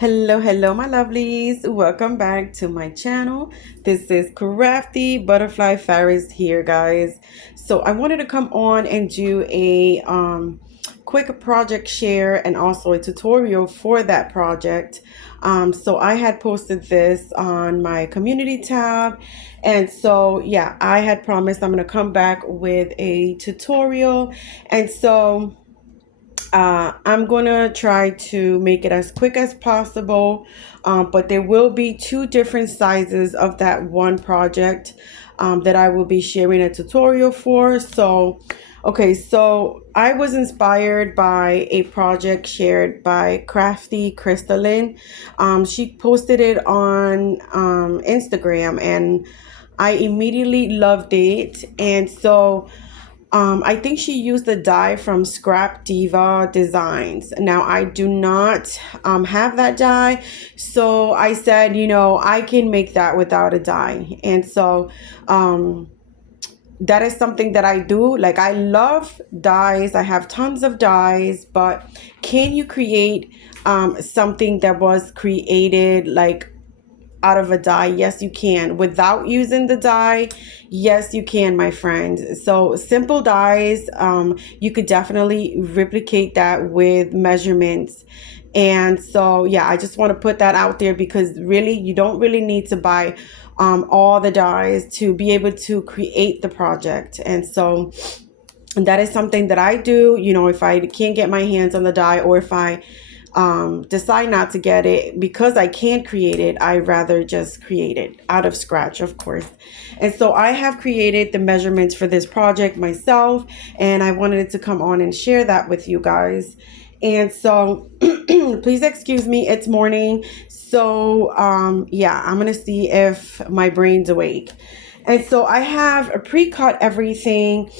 Hello, my lovelies. Welcome back to my channel. This is Crafty Butterfly Fairies here, guys. So I wanted to come on and do a quick project share and also a tutorial for that project. So I had posted this on my community tab, and so yeah, I had promised I'm gonna come back with a tutorial, and so I'm gonna try to make it as quick as possible, but there will be two different sizes of that one project that I will be sharing a tutorial for. So, okay, so I was inspired by a project shared by Crafty Crystalline. She posted it on Instagram, and I immediately loved it, and so I think she used the dye from Scrapdivadesigns. Now, I do not have that dye, so I said, I can make that without a dye. And so that is something that I do. Like, I love dyes. I have tons of dyes, but can you create something that was created like out of a dye? Yes, you can. Without using the dye, yes, you can, my friend. So simple dyes, you could definitely replicate that with measurements. And so yeah, I just want to put that out there, because really you don't really need to buy all the dyes to be able to create the project. And so that is something that I do. If I can't get my hands on the dye, or if I decide not to get it because I can't create it, I rather just create it out of scratch, of course. And so I have created the measurements for this project myself, and I wanted to come on and share that with you guys. And so please excuse me, it's morning. So yeah, I'm gonna see if my brain's awake. And so I have pre-cut everything,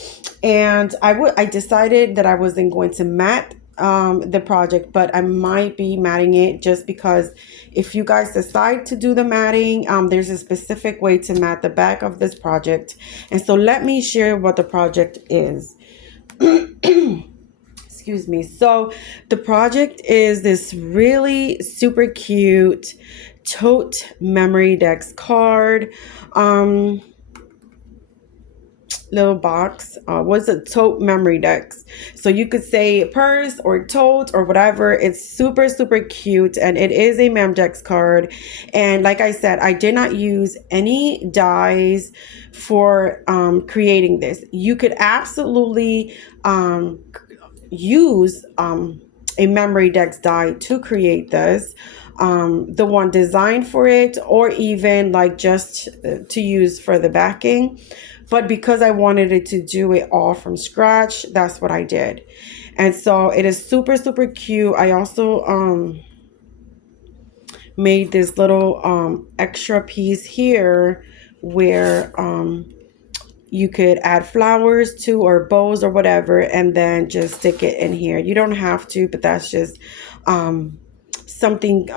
and I decided that I wasn't going to mat the project, but I might be matting it, just because if you guys decide to do the matting, there's a specific way to mat the back of this project. And so let me share what the project is. Excuse me. So the project is this really super cute Tote Memdex card. Little box was a tote Memdex, so you could say purse or tote or whatever. It's super cute, and it is a Memdex card. And like I said, I did not use any dyes for creating this. You could absolutely use a Memdex dye to create this, the one designed for it, or even like just to use for the backing. But because I wanted it to do it all from scratch, that's what I did. And so it is super cute. I also made this little extra piece here where you could add flowers to, or bows or whatever, and then just stick it in here. You don't have to, but that's just something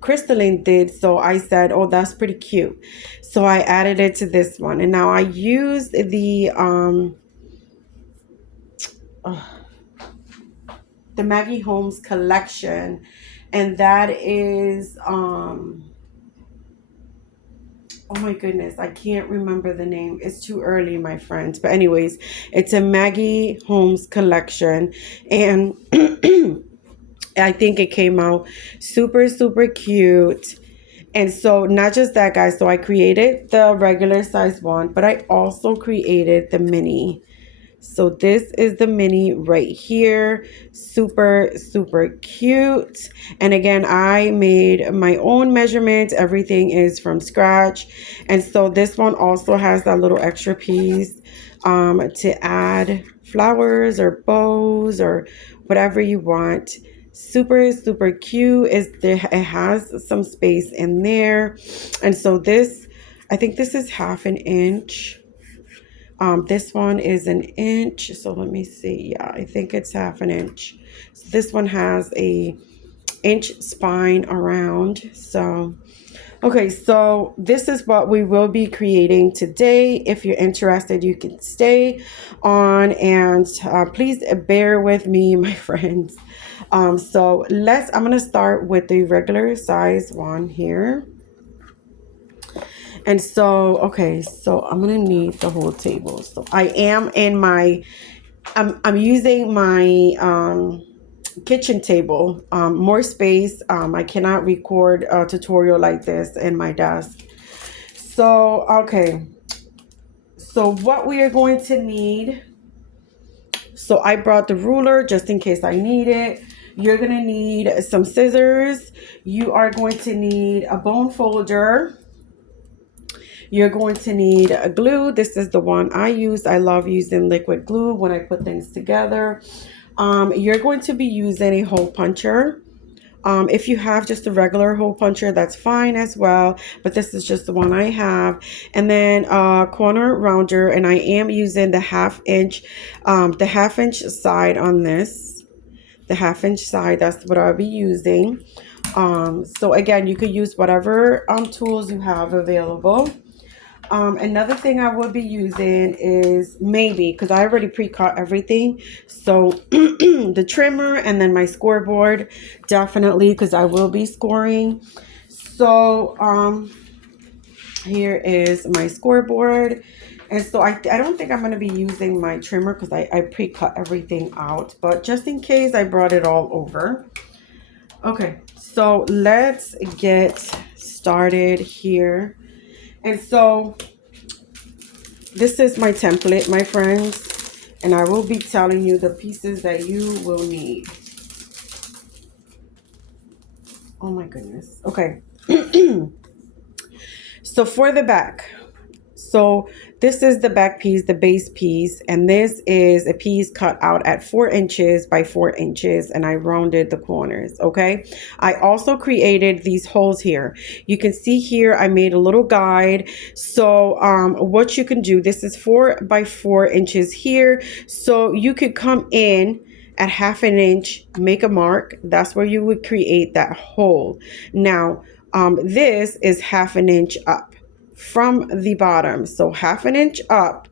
Crystalline did. So I said, oh, that's pretty cute. So I added it to this one. And now I used the Maggie Holmes collection. And that is, oh my goodness, I can't remember the name. It's too early, my friends. But anyways, it's a Maggie Holmes collection. And I think it came out super cute. And so not just that, guys, so I created the regular size one, but I also created the mini. So this is the mini right here. Super cute. And again, I made my own measurements. Everything is from scratch. And so this one also has that little extra piece to add flowers or bows or whatever you want. Super cute. It has some space in there. And so this, I think this is 1/2 inch. This one is 1 inch. So let me see. Yeah, I think it's 1/2 inch. So this one has a inch spine around. So okay, so this is what we will be creating today. If you're interested, you can stay on, and please bear with me, my friends. So I'm gonna start with the regular size one here. And so, okay, so I'm gonna need the whole table. So I am in my, I'm using my kitchen table, more space. I cannot record a tutorial like this in my desk. So, okay, so what we are going to need, so I brought the ruler just in case I need it. You're gonna need some scissors. You are going to need a bone folder. You're going to need a glue. This is the one I use. I love using liquid glue when I put things together. You're going to be using a hole puncher. If you have just a regular hole puncher, that's fine as well, but this is just the one I have. And then a corner rounder, and I am using the half inch side on this. The half inch side, that's what I'll be using. So again, you could use whatever tools you have available. Another thing I will be using is maybe, because I already pre-cut everything, so the trimmer, and then my scoreboard, definitely, because I will be scoring. So here is my scoreboard. And so I don't think I'm going to be using my trimmer because I pre-cut everything out, but just in case, I brought it all over. Okay, so let's get started here. And so this is my template, my friends, and I will be telling you the pieces that you will need. Oh my goodness. Okay. So for the back, so this is the back piece, the base piece, and this is a piece cut out at 4 inches by 4 inches, and I rounded the corners. Okay, I also created these holes here. You can see here I made a little guide. So what you can do, this is 4 by 4 inches here, so you could come in at 1/2 inch, make a mark. That's where you would create that hole. Now this is 1/2 inch up from the bottom, so 1/2 inch up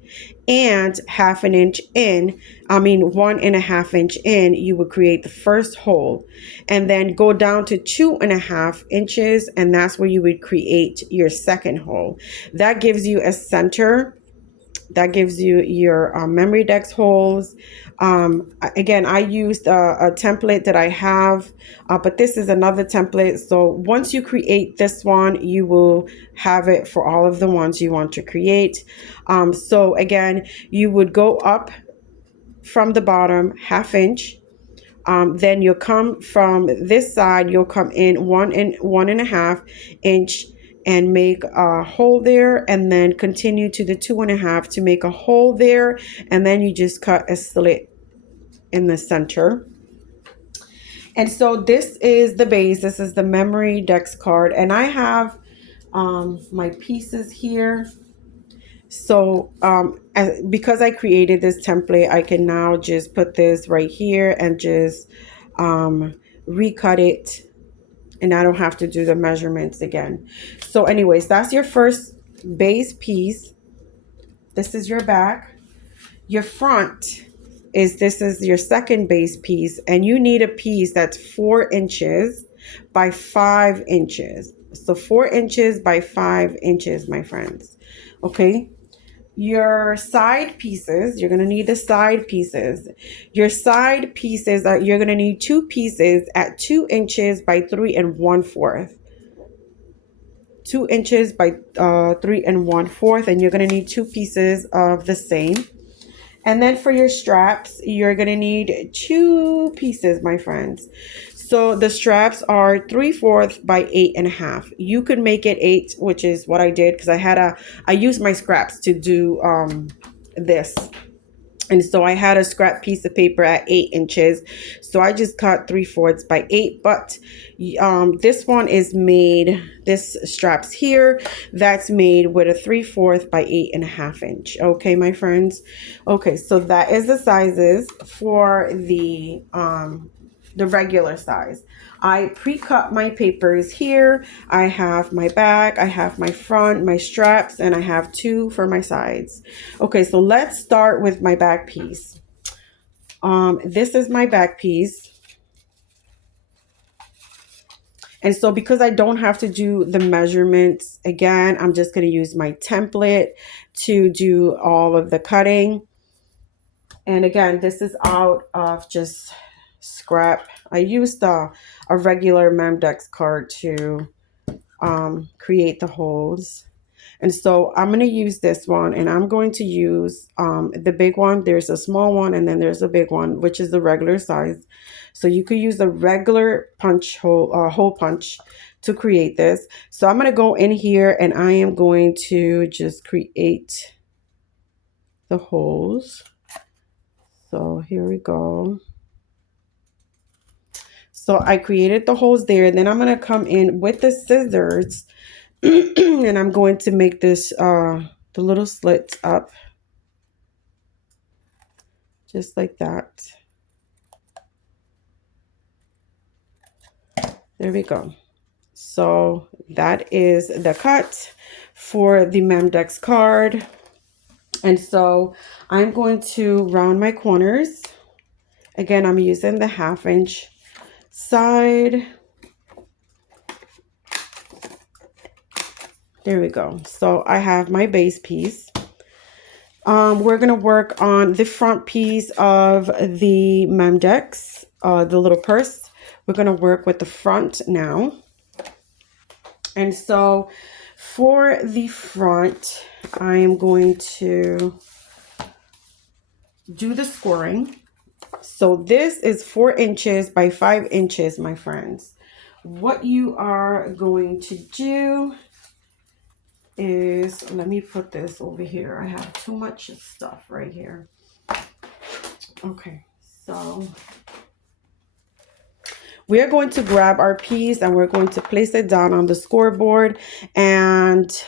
and 1/2 inch in, 1.5 inch in, you would create the first hole, and then go down to 2.5 inches, and that's where you would create your second hole. That gives you a center. That gives you your Memdex holes. Again, I used a template that I have, but this is another template. So once you create this one, you will have it for all of the ones you want to create. So again, you would go up from the bottom 1/2 inch. Then you'll come from this side, you'll come in 1.5 inch and make a hole there, and then continue to the 2.5 to make a hole there, and then you just cut a slit in the center. And so this is the base. This is the Memdex card, and I have my pieces here. So because I created this template, I can now just put this right here and just recut it, and I don't have to do the measurements again. So anyways, that's your first base piece. This is your back. Your front this is your second base piece, and you need a piece that's 4 inches by 5 inches. So 4 inches by 5 inches, my friends. Okay. Your side pieces, you're going to need the side pieces. Your side pieces are, you're going to need 2 pieces at 2 inches by 3 1/4. 2 inches by 3 1/4, and you're going to need 2 pieces of the same. And then for your straps, you're going to need 2 pieces, my friends. So the straps are 3/4 by 8.5. You could make it 8, which is what I did, because I used my scraps to do this. And so I had a scrap piece of paper at 8 inches. So I just cut 3/4 by 8. But this one is made, this straps here, that's made with a 3/4 by 8.5 inch. Okay, my friends. Okay, so that is the sizes for the regular size. I pre-cut my papers here. I have my back, I have my front, my straps, and I have 2 for my sides. Okay, so let's start with my back piece. This is my back piece. And so because I don't have to do the measurements again, I'm just going to use my template to do all of the cutting. And again, this is out of just scrap. I used a regular Memdex card to create the holes. And so I'm going to use this one, and I'm going to use the big one. There's a small one, and then there's a big one, which is the regular size. So you could use the regular punch hole punch to create this. So I'm going to go in here, and I am going to just create the holes. So here we go. So I created the holes there. Then I'm going to come in with the scissors and I'm going to make this, the little slits up. Just like that. There we go. So that is the cut for the Memdex card. And so I'm going to round my corners. Again, I'm using the 1/2 inch side. There we go. So I have my base piece. We're going to work on the front piece of the Memdex, the little purse. We're going to work with the front now. And so for the front, I am going to do the scoring. So this is 4 inches by 5 inches, my friends. What you are going to do is, let me put this over here. I have too much stuff right here. Okay, so we are going to grab our piece and we're going to place it down on the scoreboard, and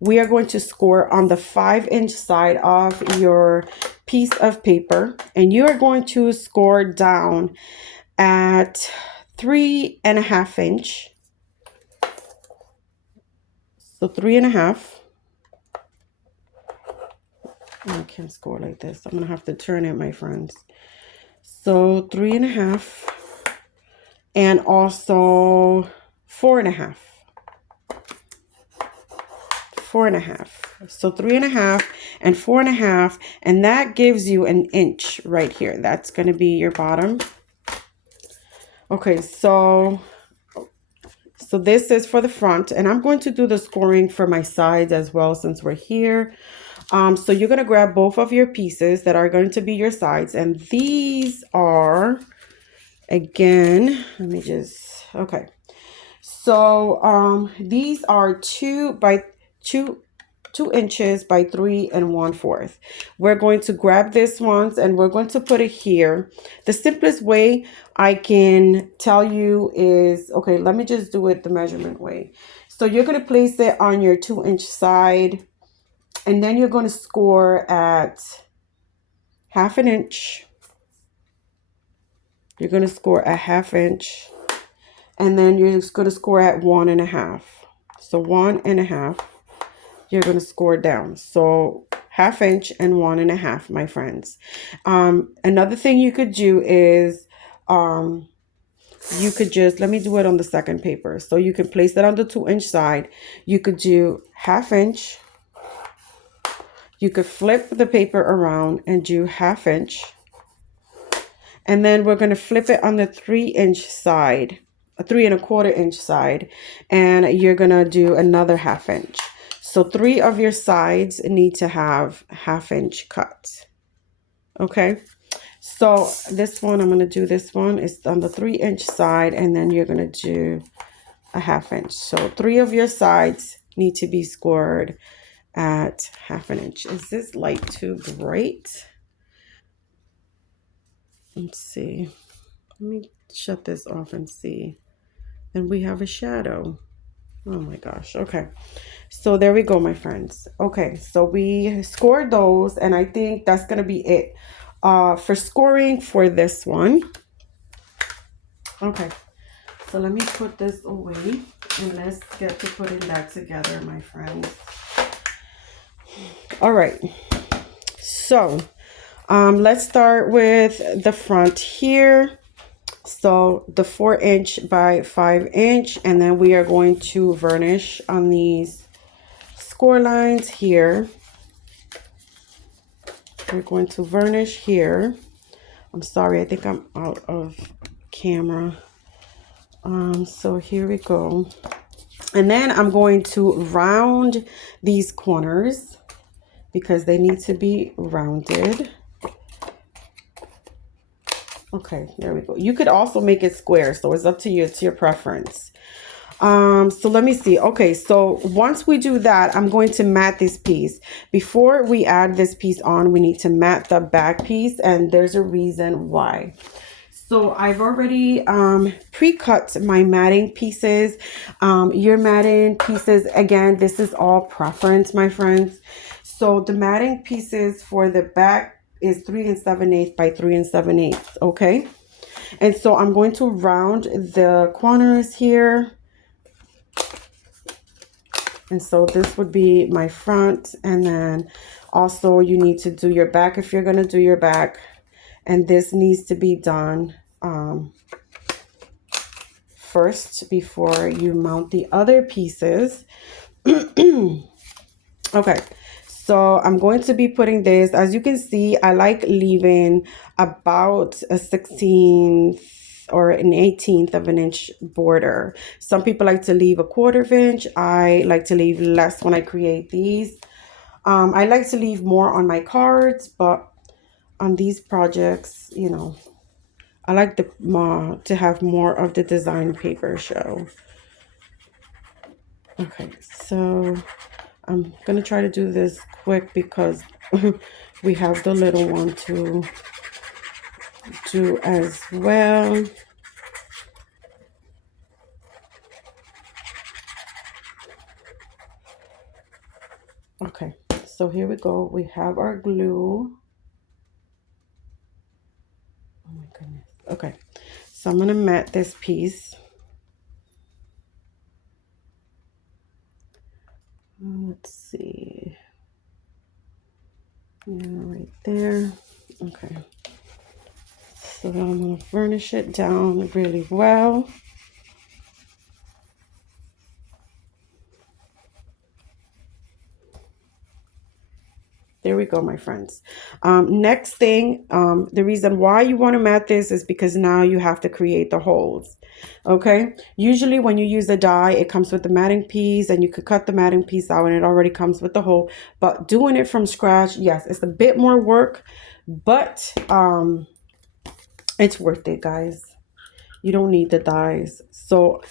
we are going to score on the 5 inch side of your piece of paper, and you are going to score down at 3.5 inch. So 3.5. I can't score like this. I'm gonna have to turn it, my friends. So 3.5, and also 4.5. 4.5. So 3.5 and 4.5, and that gives you an inch right here. That's gonna be your bottom. Okay, so this is for the front, and I'm going to do the scoring for my sides as well since we're here. So you're going to grab both of your pieces that are going to be your sides, and these are, again, let me just, okay. So these are 2 inches by 3 1/4. We're going to grab this once and we're going to put it here. The simplest way I can tell you is, okay, let me just do it the measurement way. So you're going to place it on your 2 inch side, and then you're going to score at 1/2 inch. You're going to score at 1/2 inch, and then you're just going to score at 1.5. So 1.5. You're going to score down. So 1/2 inch and 1.5, my friends. Another thing you could do is, you could just, let me do it on the second paper. So you can place it on the 2 inch side. You could do 1/2 inch. You could flip the paper around and do 1/2 inch. And then we're going to flip it on the 3 inch side, a 3 1/4 inch side. And you're going to do another 1/2 inch. So 3 of your sides need to have 1/2 inch cuts. Okay. So this one, I'm going to do this one. It's on the 3 inch side, and then you're going to do a 1/2 inch. So 3 of your sides need to be scored at 1/2 inch. Is this light too bright? Let's see. Let me shut this off and see. And we have a shadow. Oh my gosh. Okay. So there we go, my friends. Okay. So we scored those, and I think that's going to be it for scoring for this one. Okay. So let me put this away, and let's get to putting that together, my friends. All right. So let's start with the front here. So the 4" by 5", and then we are going to varnish on these score lines here. We're going to varnish here. I'm sorry, I think I'm out of camera. So here we go. And then I'm going to round these corners because they need to be rounded. Okay, there we go. You could also make it square, so it's up to you. It's your preference. So let me see. Okay, so once we do that, I'm going to mat this piece. Before we add this piece on, we need to mat the back piece, and there's a reason why. So I've already pre-cut my matting pieces. Your matting pieces, again, this is all preference, my friends. So the matting pieces for the back is 3 7/8 by 3 7/8, okay? And so I'm going to round the corners here. And so this would be my front, and then also you need to do your back if you're going to do your back. And this needs to be done first before you mount the other pieces. Okay, so I'm going to be putting this, as you can see, I like leaving about a 16th or an 18th of an inch border. Some people like to leave a 1/4 inch. I like to leave less when I create these. I like to leave more on my cards, but on these projects, you know, I like to have more of the design paper show. Okay, so I'm gonna try to do this quick because we have the little one to do as well. Okay, so here we go. We have our glue. Oh my goodness. Okay, so I'm gonna mat this piece. Let's see. Yeah, right there. Okay. So I'm gonna varnish it down really well. There we go, my friends. Next thing, the reason why you want to mat this is because now you have to create the holes. Okay. Usually when you use a die, it comes with the matting piece, and you could cut the matting piece out and it already comes with the hole. But doing it from scratch, yes, it's a bit more work, but it's worth it, guys. You don't need the dies. So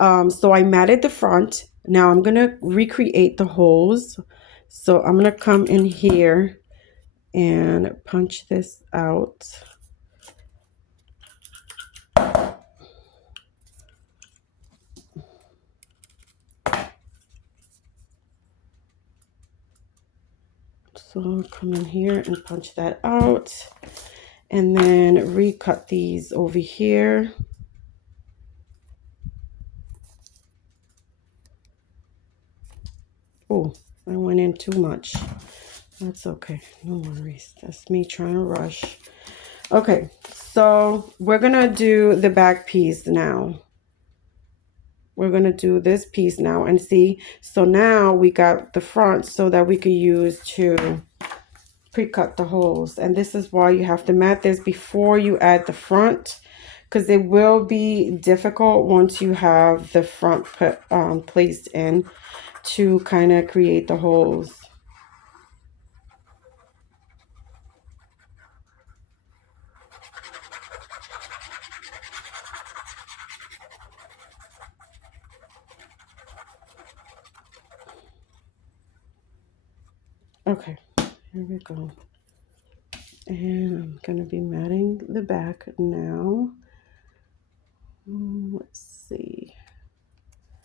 I matted the front. Now I'm gonna recreate the holes. So I'm gonna come in here and punch this out. So come in here and punch that out, and then recut these over here. Oh, I went in too much. That's okay, no worries. That's me trying to rush. Okay, so we're gonna do the back piece now. We're gonna do this piece now, and see, so now we got the front so that we could use to pre-cut the holes. And this is why you have to mat this before you add the front, because it will be difficult once you have the front put placed in to kind of create the holes. Okay, here we go. And I'm going to be matting the back now. Let's see.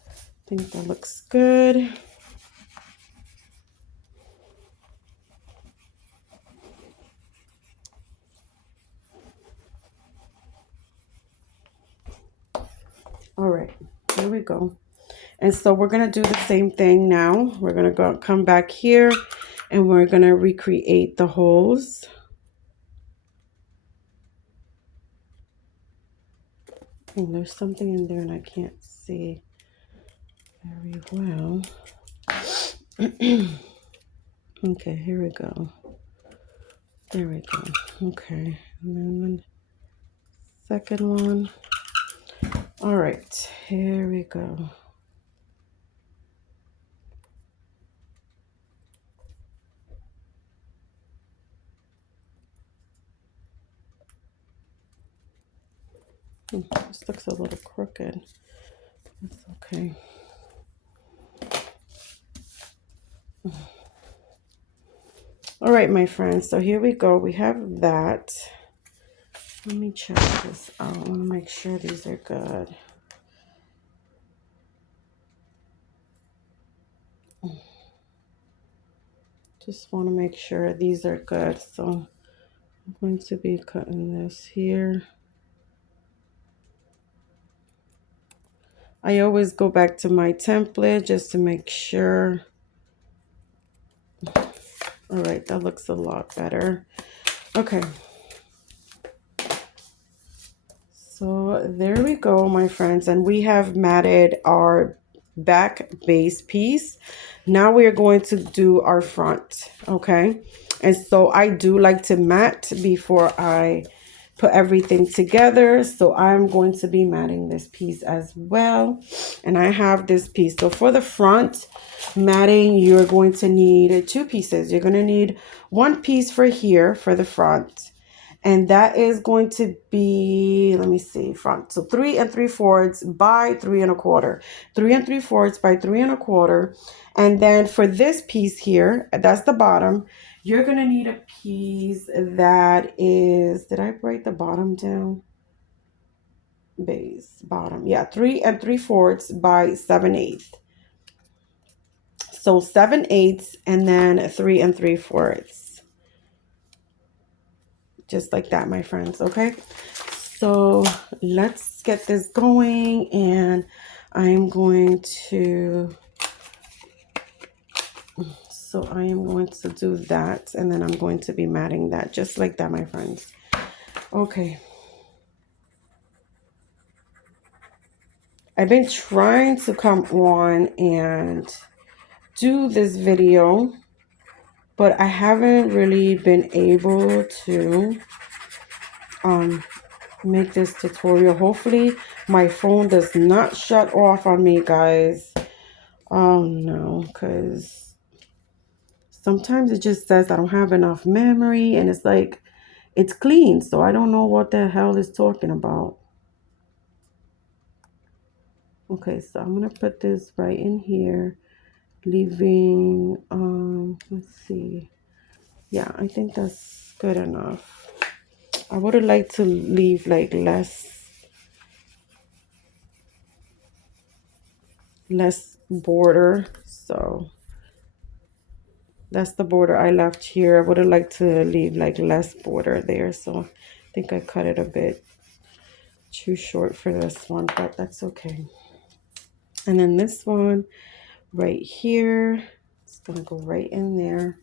I think that looks good. All right, here we go. And so we're going to do the same thing now. We're going to come back here, and we're going to recreate the holes. Oh, there's something in there and I can't see very well. Okay, here we go. There we go. Okay, and then the second one. All right, here we go. This looks a little crooked. That's okay. All right, my friends, so here we go. We have that. Let me check this out. I want to make sure these are good. Just want to make sure these are good. So I'm going to be cutting this here. I always go back to my template just to make sure. All right, that looks a lot better. Okay. So there we go, my friends. And we have matted our back base piece. Now we are going to do our front, okay? And so I do like to mat before I put everything together. So I'm going to be matting this piece as well. And I have this piece. So for the front matting, you're going to need two pieces. You're going to need one piece for here for the front. And that is going to be, let me see, front. So 3 3/4 by 3 1/4. 3 3/4 by 3 1/4. And then for this piece here, that's the bottom, you're going to need a piece that is, did I write the bottom down? Base, bottom. Yeah, 3 3/4 by 7/8. So 7/8 and then 3 3/4. Just like that, my friends, okay? So let's get this going, and I'm going to, so I am going to do that, and then I'm going to be matting that just like that, my friends. Okay. I've been trying to come on and do this video, but I haven't really been able to make this tutorial. Hopefully my phone does not shut off on me, guys. Oh no, because sometimes it just says I don't have enough memory, and it's like it's clean, so I don't know what the hell it's talking about. Okay, so I'm gonna put this right in here, leaving let's see. Yeah, I think that's good enough. I would have liked to leave like less border, so that's the border I left here. I would have liked to leave like less border there, so I think I cut it a bit too short for this one, but that's okay. And then this one right here, it's gonna go right in there.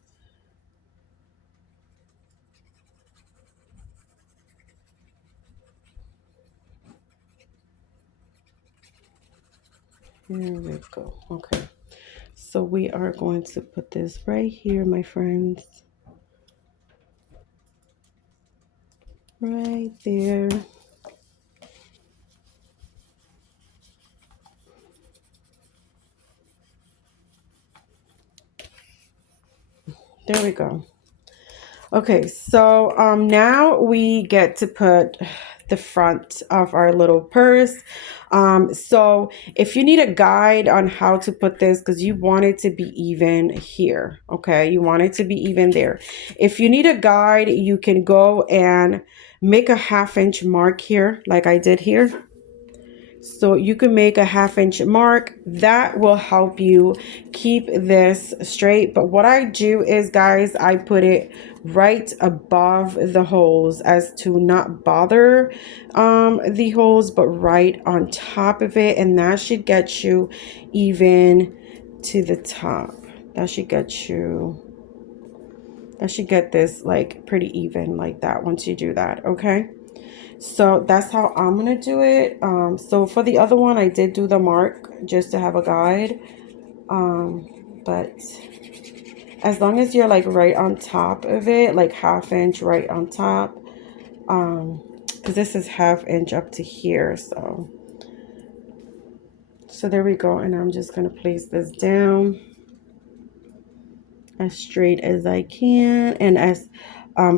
Here we go. Okay, so we are going to put this right here, my friends. Right there. There we go. Okay, so now we get to put the front of our little purse. So if you need a guide on how to put this, because you want it to be even here, okay, you want it to be even there. If you need a guide, you can go and make a 1/2 inch mark here, like I did here. So you can make a 1/2 inch mark. That will help you keep this straight. But what I do is, guys, I put it right above the holes as to not bother the holes, but right on top of it. And that should get you even to the top. That should get this like pretty even like that once you do that, okay? So that's how I'm gonna do it. So for the other one, I did do the mark just to have a guide. But as long as you're like right on top of it, like 1/2 inch right on top, because this is 1/2 inch up to here. So there we go. And I'm just gonna place this down as straight as I can and as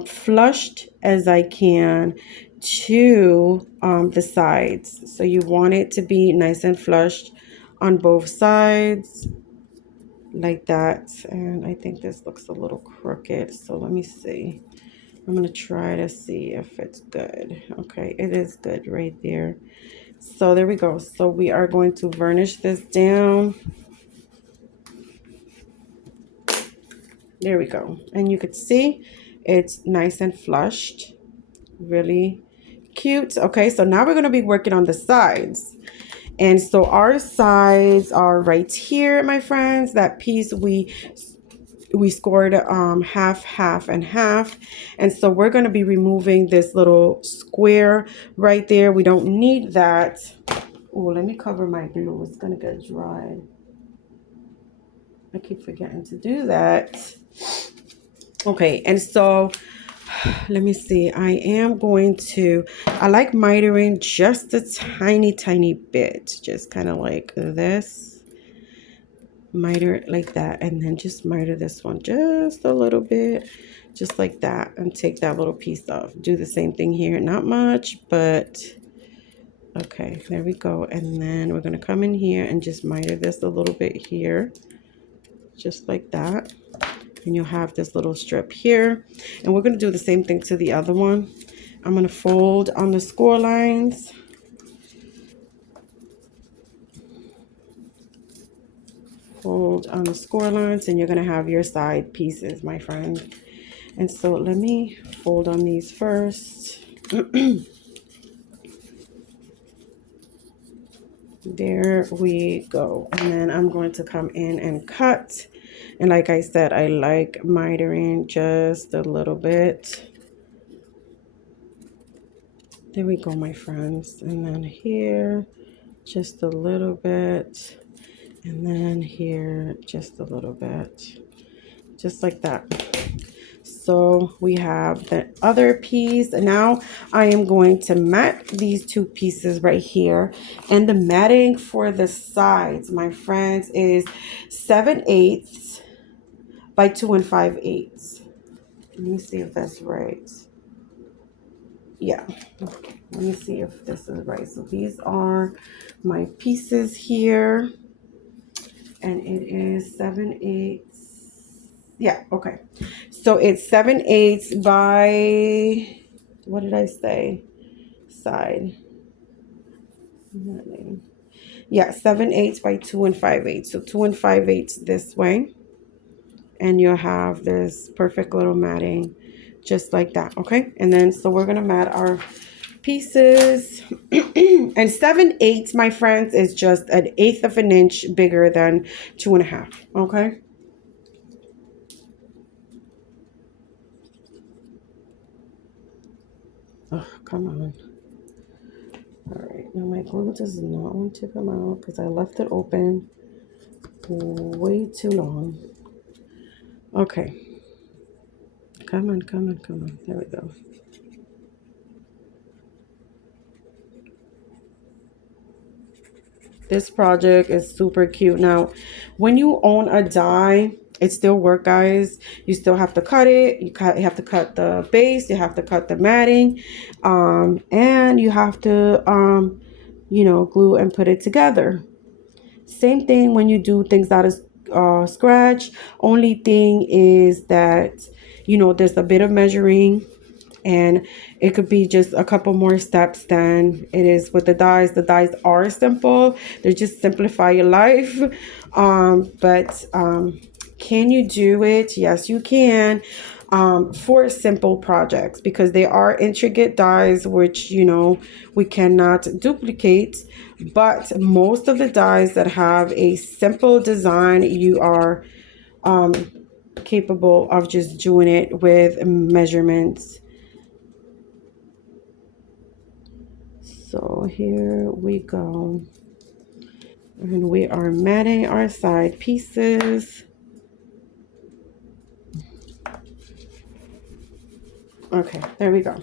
flushed as I can to the sides. So you want it to be nice and flushed on both sides like that. And I think this looks a little crooked, so let me see. I'm gonna try to see if it's good. Okay, it is good right there. So there we go. So we are going to varnish this down. There we go. And you could see it's nice and flushed. Really cute. Okay, so now we're going to be working on the sides. And so our sides are right here, my friends. That piece we scored half, half, and half. And so we're going to be removing this little square right there. We don't need that. Oh, let me cover my glue. It's going to get dry. I keep forgetting to do that. Okay, and so let me see. I like mitering just a tiny bit. Just kind of like this. Miter it like that. And then just miter this one just a little bit. Just like that. And take that little piece off. Do the same thing here. Not much, but okay, there we go. And then we're going to come in here and just miter this a little bit here. Just like that. And you'll have this little strip here. And we're going to do the same thing to the other one. I'm going to fold on the score lines. Fold on the score lines, and you're going to have your side pieces, my friend. And so let me fold on these first. There we go. And then I'm going to come in and cut. And like I said, I like mitering just a little bit. There we go, my friends. And then here, just a little bit. And then here, just a little bit. Just like that. So we have the other piece. And now I am going to mat these two pieces right here. And the matting for the sides, my friends, is 7/8 by 2 5/8. Let me see if that's right. Yeah. Let me see if this is right. So these are my pieces here. And it is 7/8. Yeah, okay. So it's 7/8 by, what did I say? Side. Yeah, 7/8 by 2 5/8. So 2 5/8 this way. And you'll have this perfect little matting just like that. Okay. And then so we're gonna mat our pieces. And 7/8, my friends, is just 1/8 of an inch bigger than 2.5. Okay. Oh, come on. All right, now my glue does not want to come out because I left it open way too long. Okay. Come on, come on, come on. There we go. This project is super cute. Now, when you own a die, it still work, guys. You still have to cut it. You have to cut the base. You have to cut the matting. And you have to, glue and put it together. Same thing when you do things out of scratch. Only thing is that, there's a bit of measuring, and it could be just a couple more steps than it is with the dies. The dies are simple. They just simplify your life. But can you do it? Yes, you can. For simple projects, because they are intricate dies which we cannot duplicate. But most of the dies that have a simple design, you are capable of just doing it with measurements. So here we go. And we are matting our side pieces. Okay, there we go.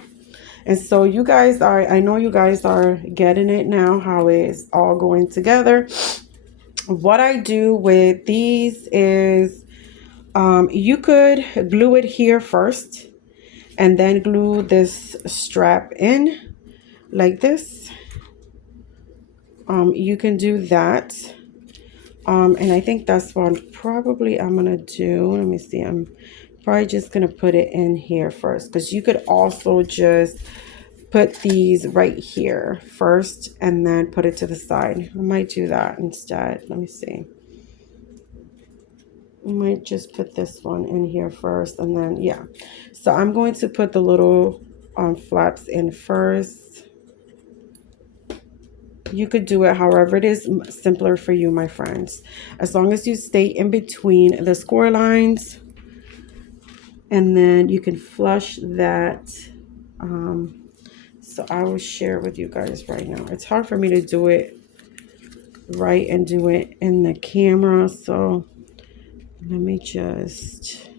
And so you guys are, I know you guys are getting it now, how it's all going together. What I do with these is you could glue it here first and then glue this strap in like this. You can do that. And I think that's what probably I'm gonna do. Let me see. I'm probably just gonna put it in here first, because you could also just put these right here first and then put it to the side. I might do that instead. Let me see. I might just put this one in here first and then, yeah. So I'm going to put the little flaps in first. You could do it however it is simpler for you, my friends. As long as you stay in between the score lines, and then you can flush that. So I will share with you guys right now. It's hard for me to do it right and do it in the camera. So let me just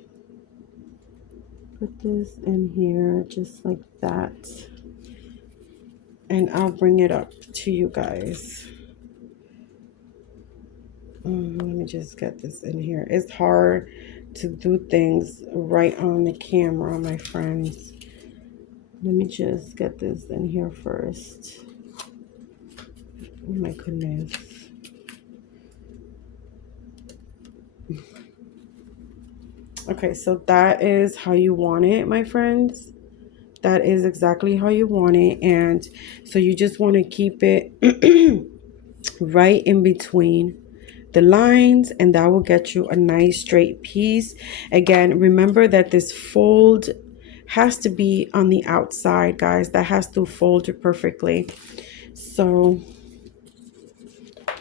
put this in here just like that. And I'll bring it up to you guys. Let me just get this in here. It's hard to do things right on the camera, my friends. Let me just get this in here first. Oh my goodness. Okay, so that is how you want it, my friends. That is exactly how you want it. And so you just want to keep it right in between the lines, and that will get you a nice straight piece. Again, remember that this fold has to be on the outside, guys. That has to fold perfectly. So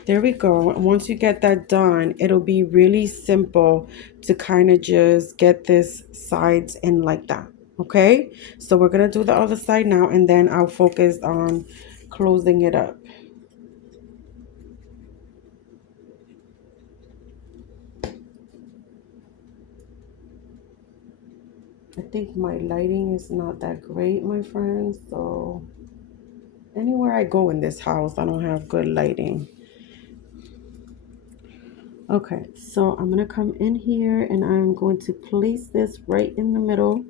there we go. And once you get that done, it'll be really simple to kind of just get this sides in like that. Okay, so we're gonna do the other side now, and then I'll focus on closing it up. I think my lighting is not that great, my friends, so anywhere I go in this house, I don't have good lighting. Okay, so I'm gonna come in here and I'm going to place this right in the middle,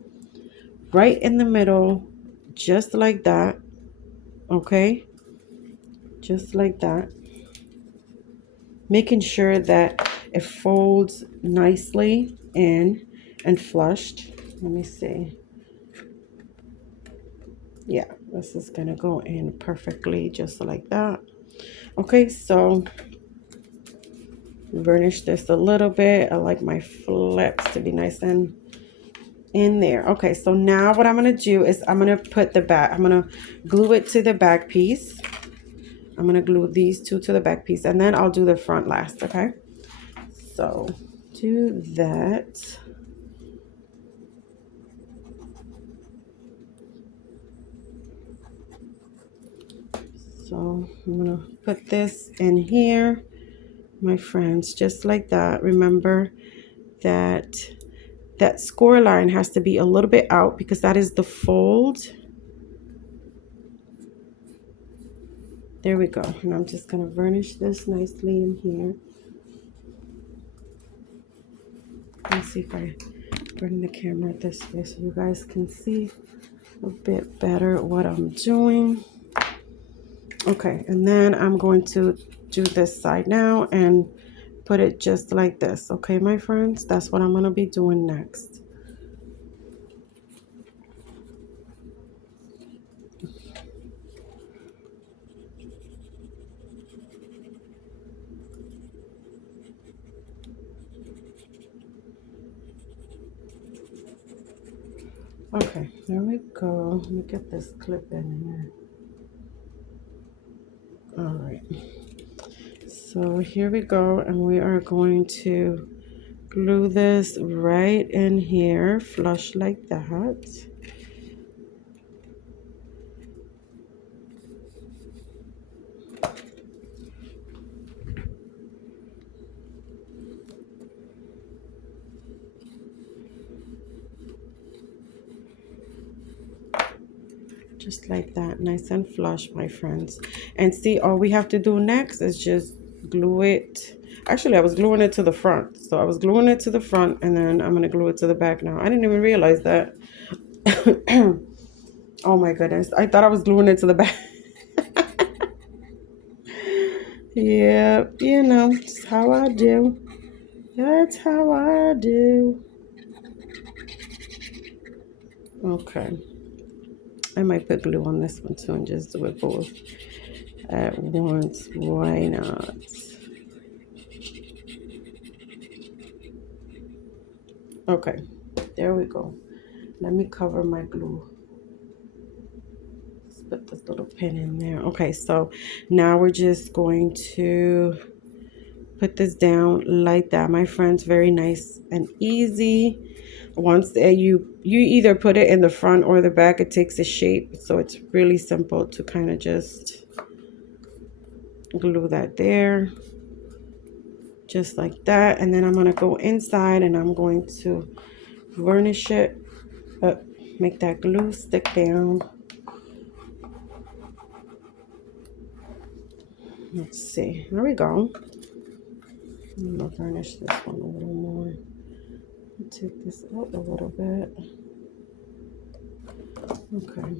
just like that. Okay, just like that, making sure that it folds nicely in and flushed. Let me see. Yeah, this is gonna go in perfectly just like that. Okay, so burnish this a little bit. I like my flips to be nice and in there. Okay, so now what I'm gonna do is I'm gonna put the back, I'm gonna glue it to the back piece. I'm gonna glue these two to the back piece, and then I'll do the front last. Okay, so do that. So I'm gonna put this in here, my friends, just like that. Remember that that score line has to be a little bit out, because that is the fold. There we go. And I'm just gonna varnish this nicely in here. Let's see if I bring the camera this way so you guys can see a bit better what I'm doing. Okay, and then I'm going to do this side now and put it just like this. Okay, my friends, that's what I'm going to be doing next. Okay, there we go. Let me get this clip in here. All right, so here we go, and we are going to glue this right in here, flush like that. Just like that, nice and flush, my friends. And see, all we have to do next is just glue it. Actually, I was gluing it to the front. So I was gluing it to the front, and then I'm going to glue it to the back now. I didn't even realize that. Oh my goodness. I thought I was gluing it to the back. Yeah, you know, it's how I do. That's how I do. Okay. I might put glue on this one too and just do it both at once. Why not? Okay, there we go. Let me cover my glue. Let's put this little pin in there. Okay, so now we're just going to put this down like that, my friends. Very nice and easy. Once you either put it in the front or the back, it takes a shape. So it's really simple to kind of just glue that there. Just like that. And then I'm going to go inside and I'm going to varnish it up, make that glue stick down. Let's see, there we go. I'm gonna varnish this one a little more. Take this out a little bit. Okay,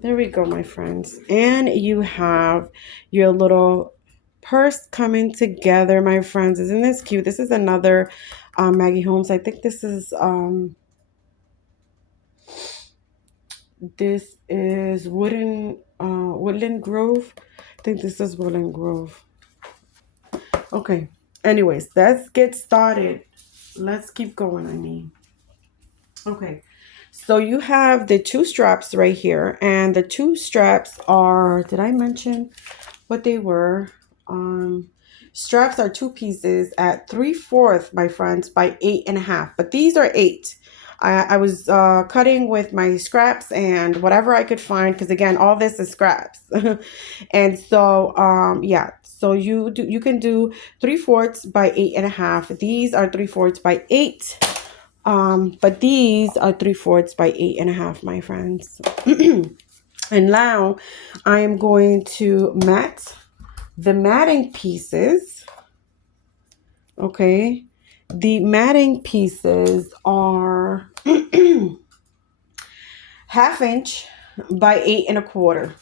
there we go, my friends. And you have your little purse coming together, my friends. Isn't this cute? This is another Maggie Holmes. I think this is Woodland Grove. I think this is Woodland Grove. Okay. Anyways, let's get started. Let's keep going, I mean. Okay. So you have the two straps right here. And the two straps are, did I mention what they were? Straps are two pieces at 3/4, my friends, by 8.5. But these are 8. I was cutting with my scraps and whatever I could find, because again, all this is scraps. And so yeah, so you can do 3/4 by 8.5. These are 3/4 by 8. But these are 3/4 by 8.5, my friends. And now I am going to mat the matting pieces. Okay, the matting pieces are 1/2 inch by 8.25.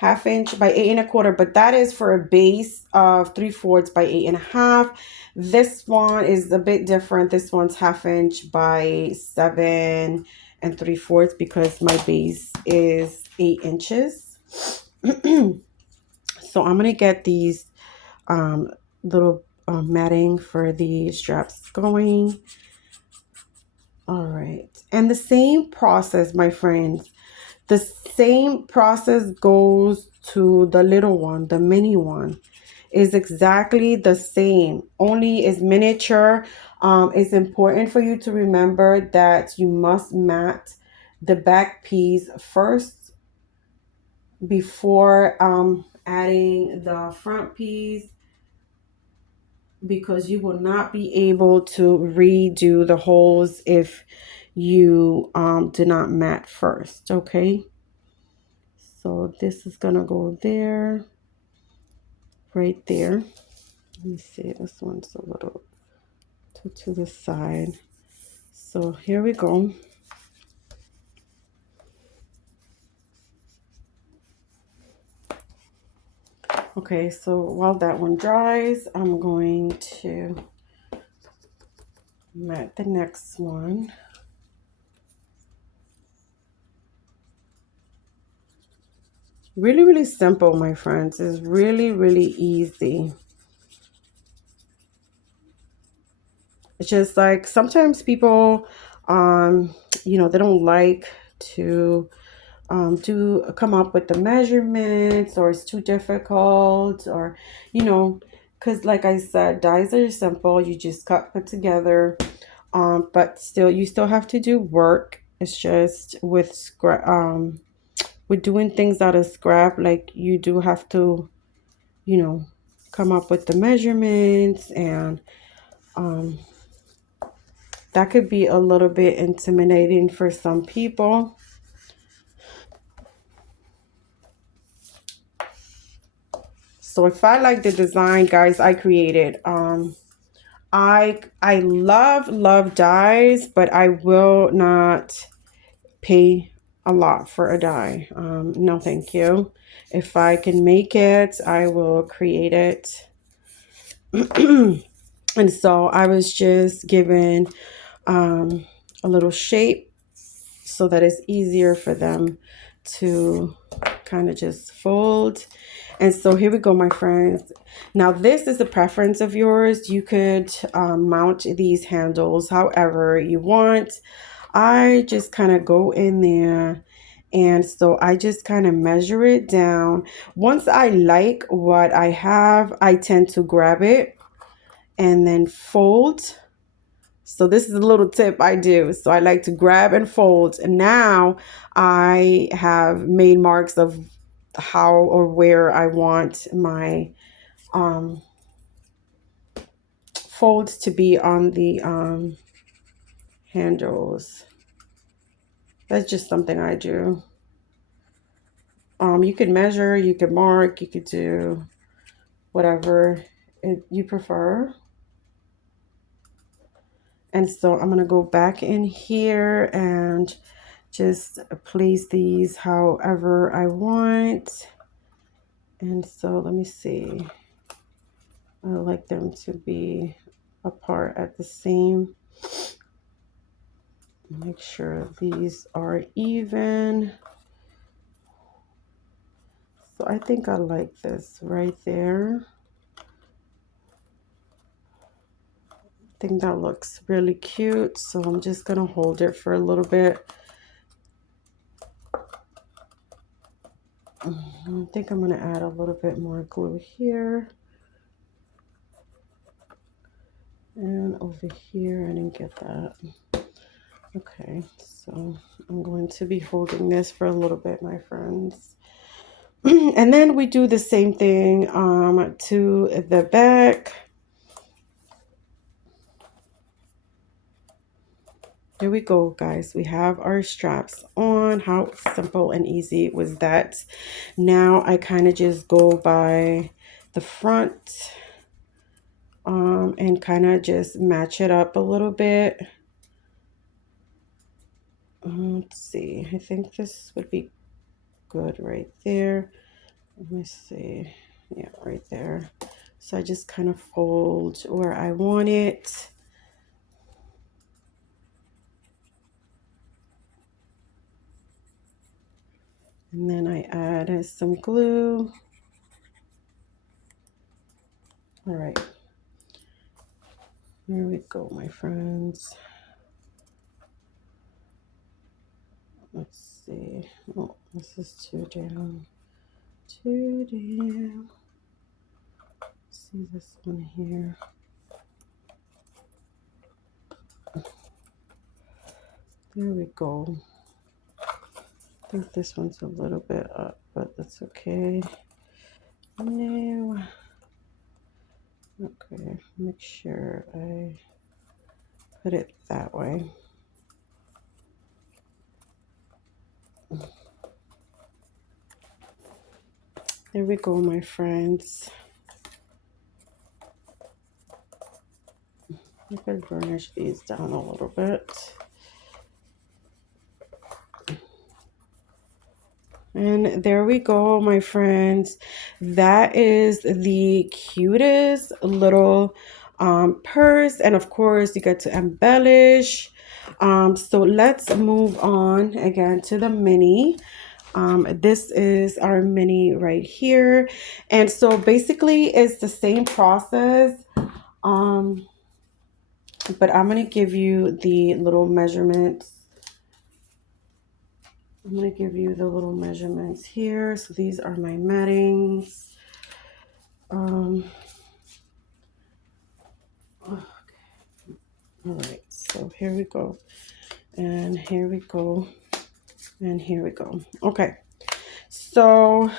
1/2 inch by 8.25, but that is for a base of 3/4 by 8.5. This one is a bit different. This one's 1/2 inch by 7 3/4 because my base is 8 inches. So I'm gonna get these little matting for the straps going. All right, and the same process, my friends. The same process goes to the little one, the mini one. Is exactly the same, only is miniature. It's important for you to remember that you must mat the back piece first before adding the front piece, because you will not be able to redo the holes if you do not mat first. Okay, so this is gonna go there, right there. Let me see, this one's a little to the side. So here we go. Okay, so while that one dries, I'm going to mat the next one. Really, really simple, my friends. It's really, really easy. It's just like sometimes people, they don't like to come up with the measurements, or it's too difficult, or because like I said, dies are simple. You just put together, but still you still have to do work. It's just with with doing things out of scrap, like you do have to come up with the measurements and That could be a little bit intimidating for some people. So if I like the design, guys, I created. I love dies, but I will not pay a lot for a die. No, thank you. If I can make it, I will create it. And so I was just given a little shape so that it's easier for them to kind of just fold. And so here we go, my friends. Now this is a preference of yours. You could mount these handles however you want. I just kind of go in there, and so I just kind of measure it down. Once I like what I have, I tend to grab it and then fold. So this is a little tip I do. So I like to grab and fold. And now I have made marks of how or where I want my folds to be on the handles. That's just something I do. You could measure, you could mark, you could do whatever you prefer. And so I'm going to go back in here and just place these however I want. And so let me see. I like them to be apart at the same. Make sure these are even. So I think I like this right there. I think that looks really cute. So I'm just going to hold it for a little bit. I think I'm going to add a little bit more glue here. And over here, I didn't get that. Okay, so I'm going to be holding this for a little bit, my friends. And then we do the same thing to the back. Here we go, guys. We have our straps on. How simple and easy was that? Now I kind of just go by the front and kind of just match it up a little bit. Let's see. I think this would be good right there. Let me see. Yeah, right there. So I just kind of fold where I want it. And then I add some glue. All right. There we go, my friends. Let's see. Oh, this is too down. Too down. Let's see this one here. There we go. I think this one's a little bit up, but that's okay. No. Okay, make sure I put it that way. There we go, my friends. I could burnish these down a little bit. And there we go, my friends. That is the cutest little purse. And of course, you get to embellish. So let's move on again to the mini. This is our mini right here. And so basically it's the same process. But I'm going to give you the little measurements. I'm going to give you the little measurements here. So these are my mattings. Okay. All right, so here we go. And here we go. And here we go. Okay. So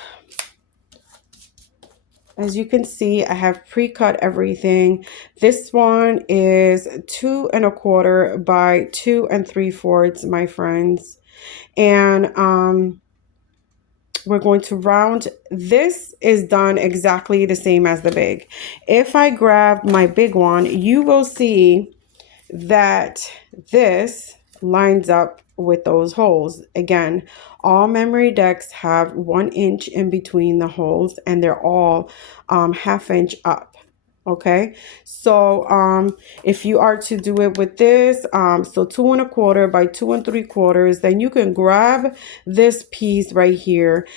As you can see, I have pre-cut everything. This one is 2 1/4 by 2 3/4, my friends. And we're going to round. This is done exactly the same as the big. If I grab my big one, you will see that this lines up with those holes. Again, all memory decks have 1 inch in between the holes, and they're all 1/2 inch up. Okay, so if you are to do it with this, so 2 1/4 by 2 3/4, then you can grab this piece right here.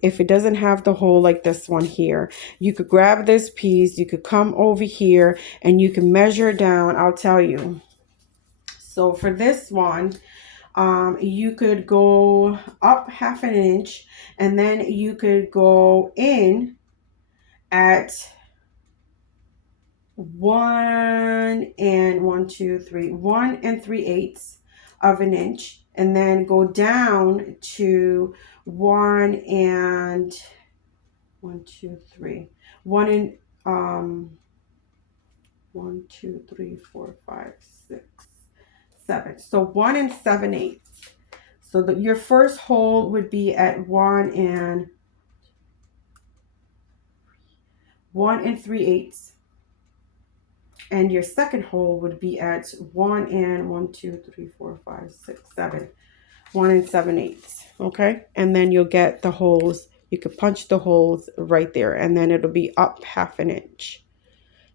If it doesn't have the hole like this one here, you could grab this piece, you could come over here and you can measure down. I'll tell you. So for this one, you could go up 1/2 inch, and then you could go in at 1 3/8 and then go down to 1 and 1 2 3 1 and 1 2 3 4 5 6 7. So 1 7/8. So your first hole would be at 1 3/8, and your second hole would be at 1 2 3 4 5 6 7. 1 7/8. Okay, and then you'll get the holes. You could punch the holes right there, and then it'll be up 1/2 inch.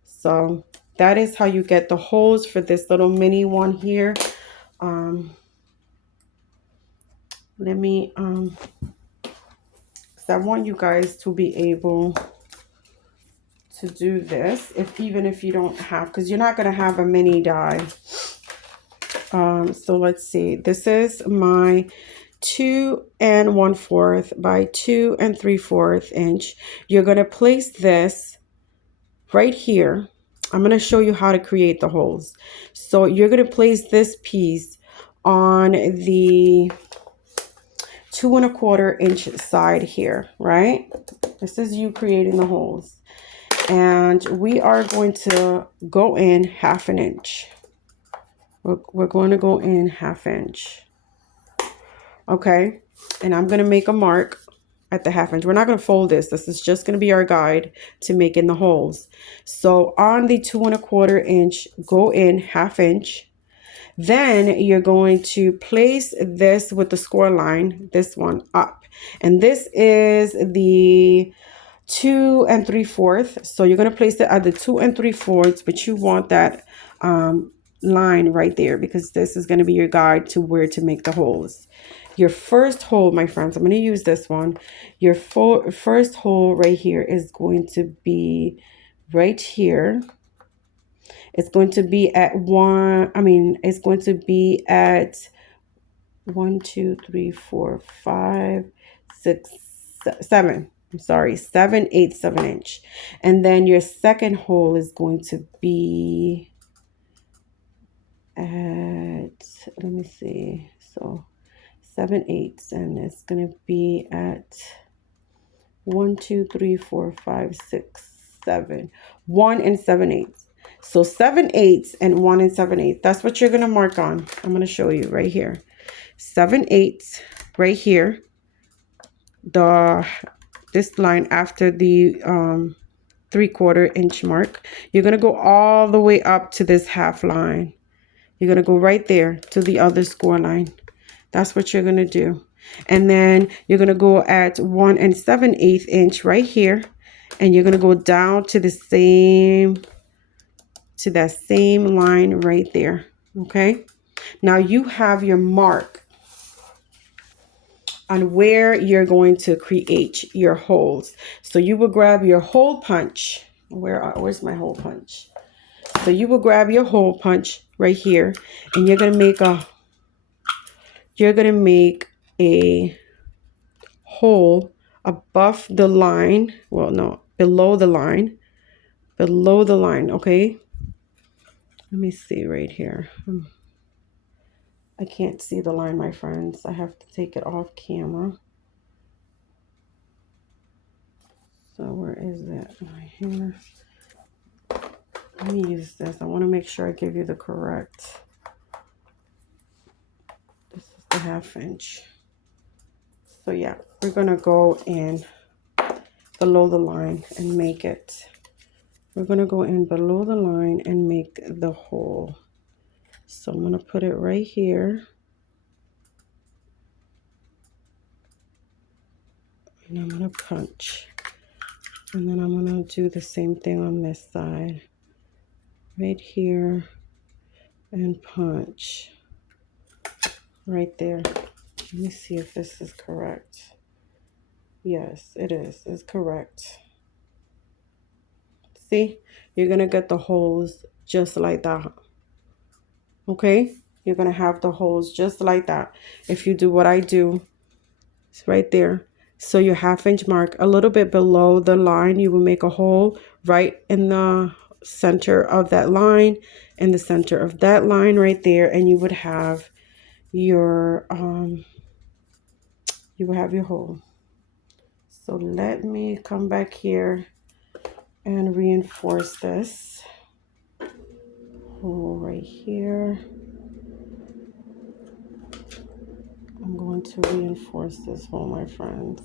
So that is how you get the holes for this little mini one here. Let me because I want you guys to be able to do this, even if you don't have, because you're not going to have a mini die. So let's see, this is my 2 1/4 by 2 3/4 inch. You're going to place this right here. I'm going to show you how to create the holes. So you're going to place this piece on the 2 1/4 inch side here, right? This is you creating the holes. And we are going to go in 1/2 inch. We're going to go in 1/2 inch. Okay. And I'm going to make a mark at the 1/2 inch. We're not going to fold this. This is just going to be our guide to making the holes. So on the 2 1/4 inch, go in 1/2 inch. Then you're going to place this with the score line, this one up. And this is the 2 3/4. So you're going to place it at the 2 3/4, but you want that line right there, because this is going to be your guide to where to make the holes. Your first hole, my friends, I'm going to use this one. Your first hole right here is going to be right here. It's going to be at it's going to be at 1 2 3 4 5 6 7. I'm sorry, 7/8 inch. And then your second hole is going to be at, let me see, so 7/8, and it's going to be at 1 2 3 4 5 6 7. 1 7/8. So 7/8 and 1 7/8. That's what you're going to mark on. I'm going to show you right here. 7/8 right here. This line after the 3/4 inch mark. You're going to go all the way up to this half line. You're going to go right there to the other score line. That's what you're going to do. And then you're going to go at 1 7/8 inch right here. And you're going to go down to the same, to that same line right there. Okay. Now you have your mark on where you're going to create your holes. So you will grab your hole punch. Where's my hole punch? So you will grab your hole punch right here, and you're going to make a hole above the line. Well, no, below the line. Below the line, okay? Let me see right here. I can't see the line, my friends. I have to take it off camera. So where is that? Right here. Let me use this. I want to make sure I give you the correct. This is the 1/2 inch. So yeah, we're going to go in below the line and make it. We're going to go in below the line and make the hole. So I'm going to put it right here. And I'm going to punch. And then I'm going to do the same thing on this side. Right here. And punch. Right there. Let me see if this is correct. Yes, it is. It's correct. See? You're going to get the holes just like that. Okay? You're going to have the holes just like that. If you do what I do, it's right there. So your 1/2 inch mark, a little bit below the line, you will make a hole right in the center of that line, in the center of that line right there, and you would have your hole. So let me come back here and reinforce this hole right here. I'm going to reinforce this hole, my friends.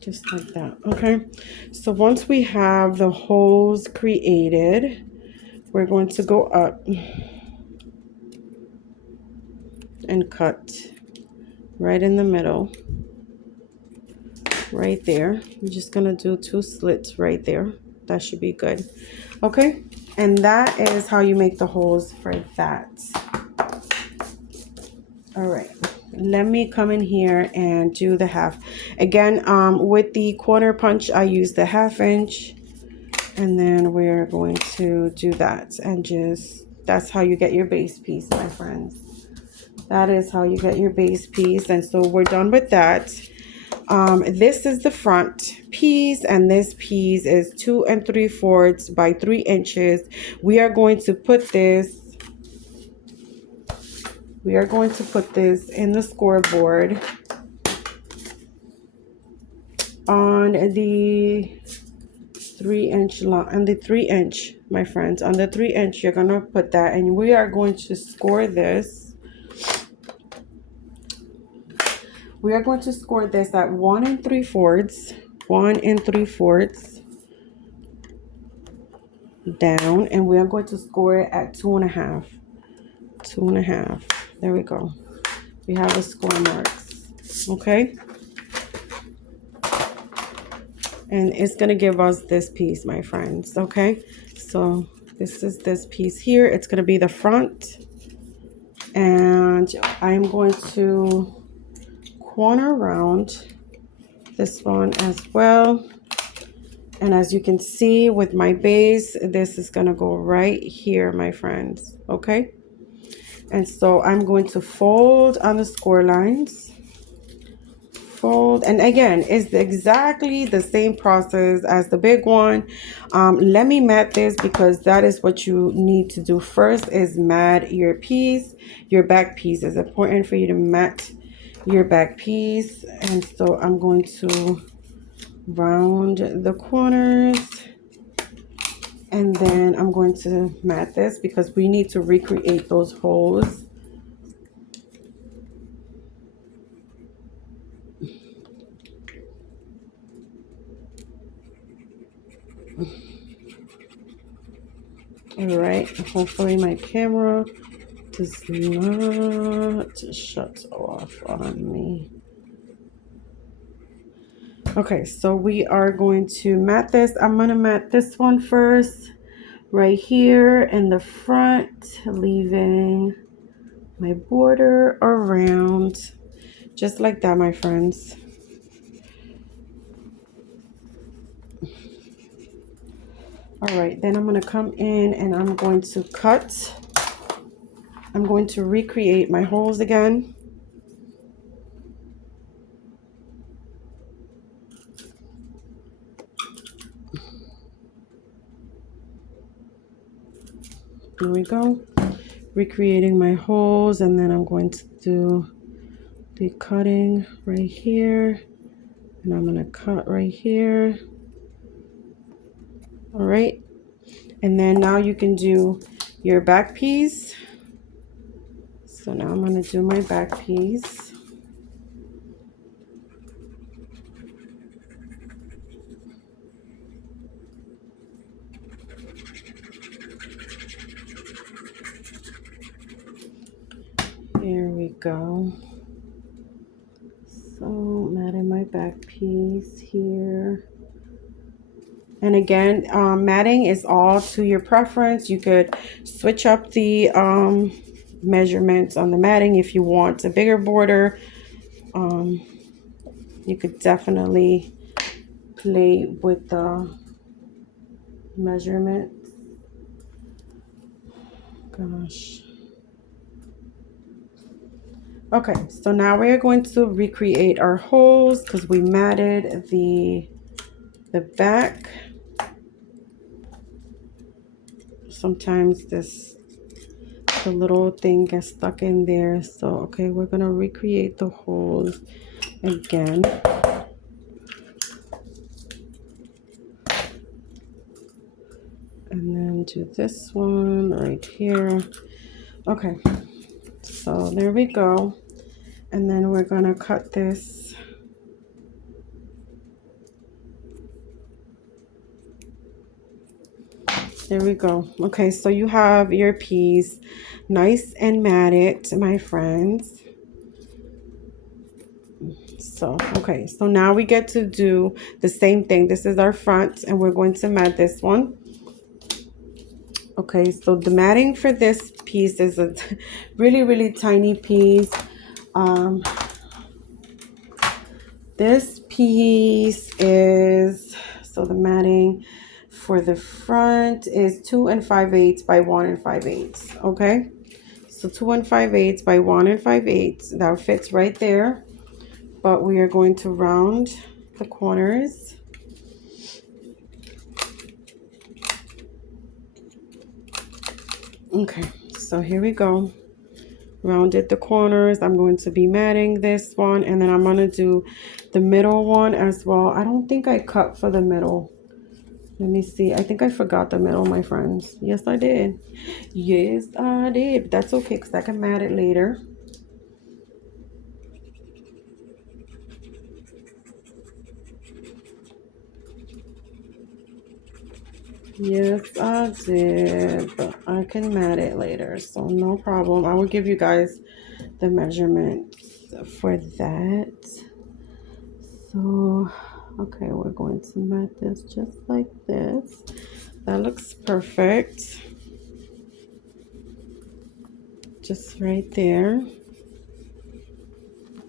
Just like that. Okay, so once we have the holes created, we're going to go up and cut right in the middle, right there. I'm just gonna do 2 slits right there. That should be good. Okay, and that is how you make the holes for that. All right, let me come in here and do the half. Again, with the corner punch, I use the 1/2 inch, and then we're going to do that, and just, that's how you get your base piece, my friends. That is how you get your base piece. And so we're done with that. This is the front piece, and this piece is 2 3/4 by 3 inches. We are going to put this in the scoreboard on the 3 inch long, on the 3 inch, my friends. On the 3 inch, you're gonna put that, and we are going to score this. We are going to score this at 1 3/4, 1 3/4 down, and we are going to score it at 2 1/2, 2 1/2. There we go. We have the score marks. Okay, and it's gonna give us this piece, my friends. Okay, so this is this piece here. It's gonna be the front, and I'm going to corner around this one as well. And as you can see with my base, this is gonna go right here, my friends. Okay, and so I'm going to fold on the score lines, fold, and again, it's exactly the same process as the big one. Let me mat this, because that is what you need to do first, is mat your piece. Your back piece is important for you to mat your back piece. And so I'm going to round the corners, and then I'm going to mat this because we need to recreate those holes. All right, hopefully my camera does not shut off on me. Okay, so we are going to mat this. I'm going to mat this one first, right here in the front, leaving my border around, just like that, my friends. All right, then I'm going to come in and I'm going to cut. I'm going to recreate my holes again. Here we go. Recreating my holes, and then I'm going to do the cutting right here, and I'm gonna cut right here. All right, and then now you can do your back piece. So now I'm gonna do my back piece. Here we go. So I'm adding my back piece here. And again, matting is all to your preference. You could switch up the measurements on the matting if you want a bigger border. You could definitely play with the measurements. Gosh. Okay, so now we're going to recreate our holes because we matted the back. Sometimes the little thing gets stuck in there. So okay, we're gonna recreate the holes again. And then do this one right here. Okay, so there we go. And then we're gonna cut this. There we go. Okay, so you have your piece nice and matted, my friends. So okay, so now we get to do the same thing. This is our front, and we're going to mat this one. Okay, so the matting for this piece is a really tiny piece. This piece is, so the matting for the front is 2 5/8 by 1 5/8. Okay, so 2 5/8 by 1 5/8. That fits right there. But we are going to round the corners. Okay, so here we go. Rounded the corners. I'm going to be matting this one, and then I'm going to do the middle one as well. I don't think I cut for the middle. Let me see. I think I forgot the middle, my friends. Yes, I did. Yes, I did. But that's okay because I can mat it later. Yes, I did, but I can mat it later, so no problem. I will give you guys the measurements for that. So, okay, we're going to mat this just like this. That looks perfect. Just right there.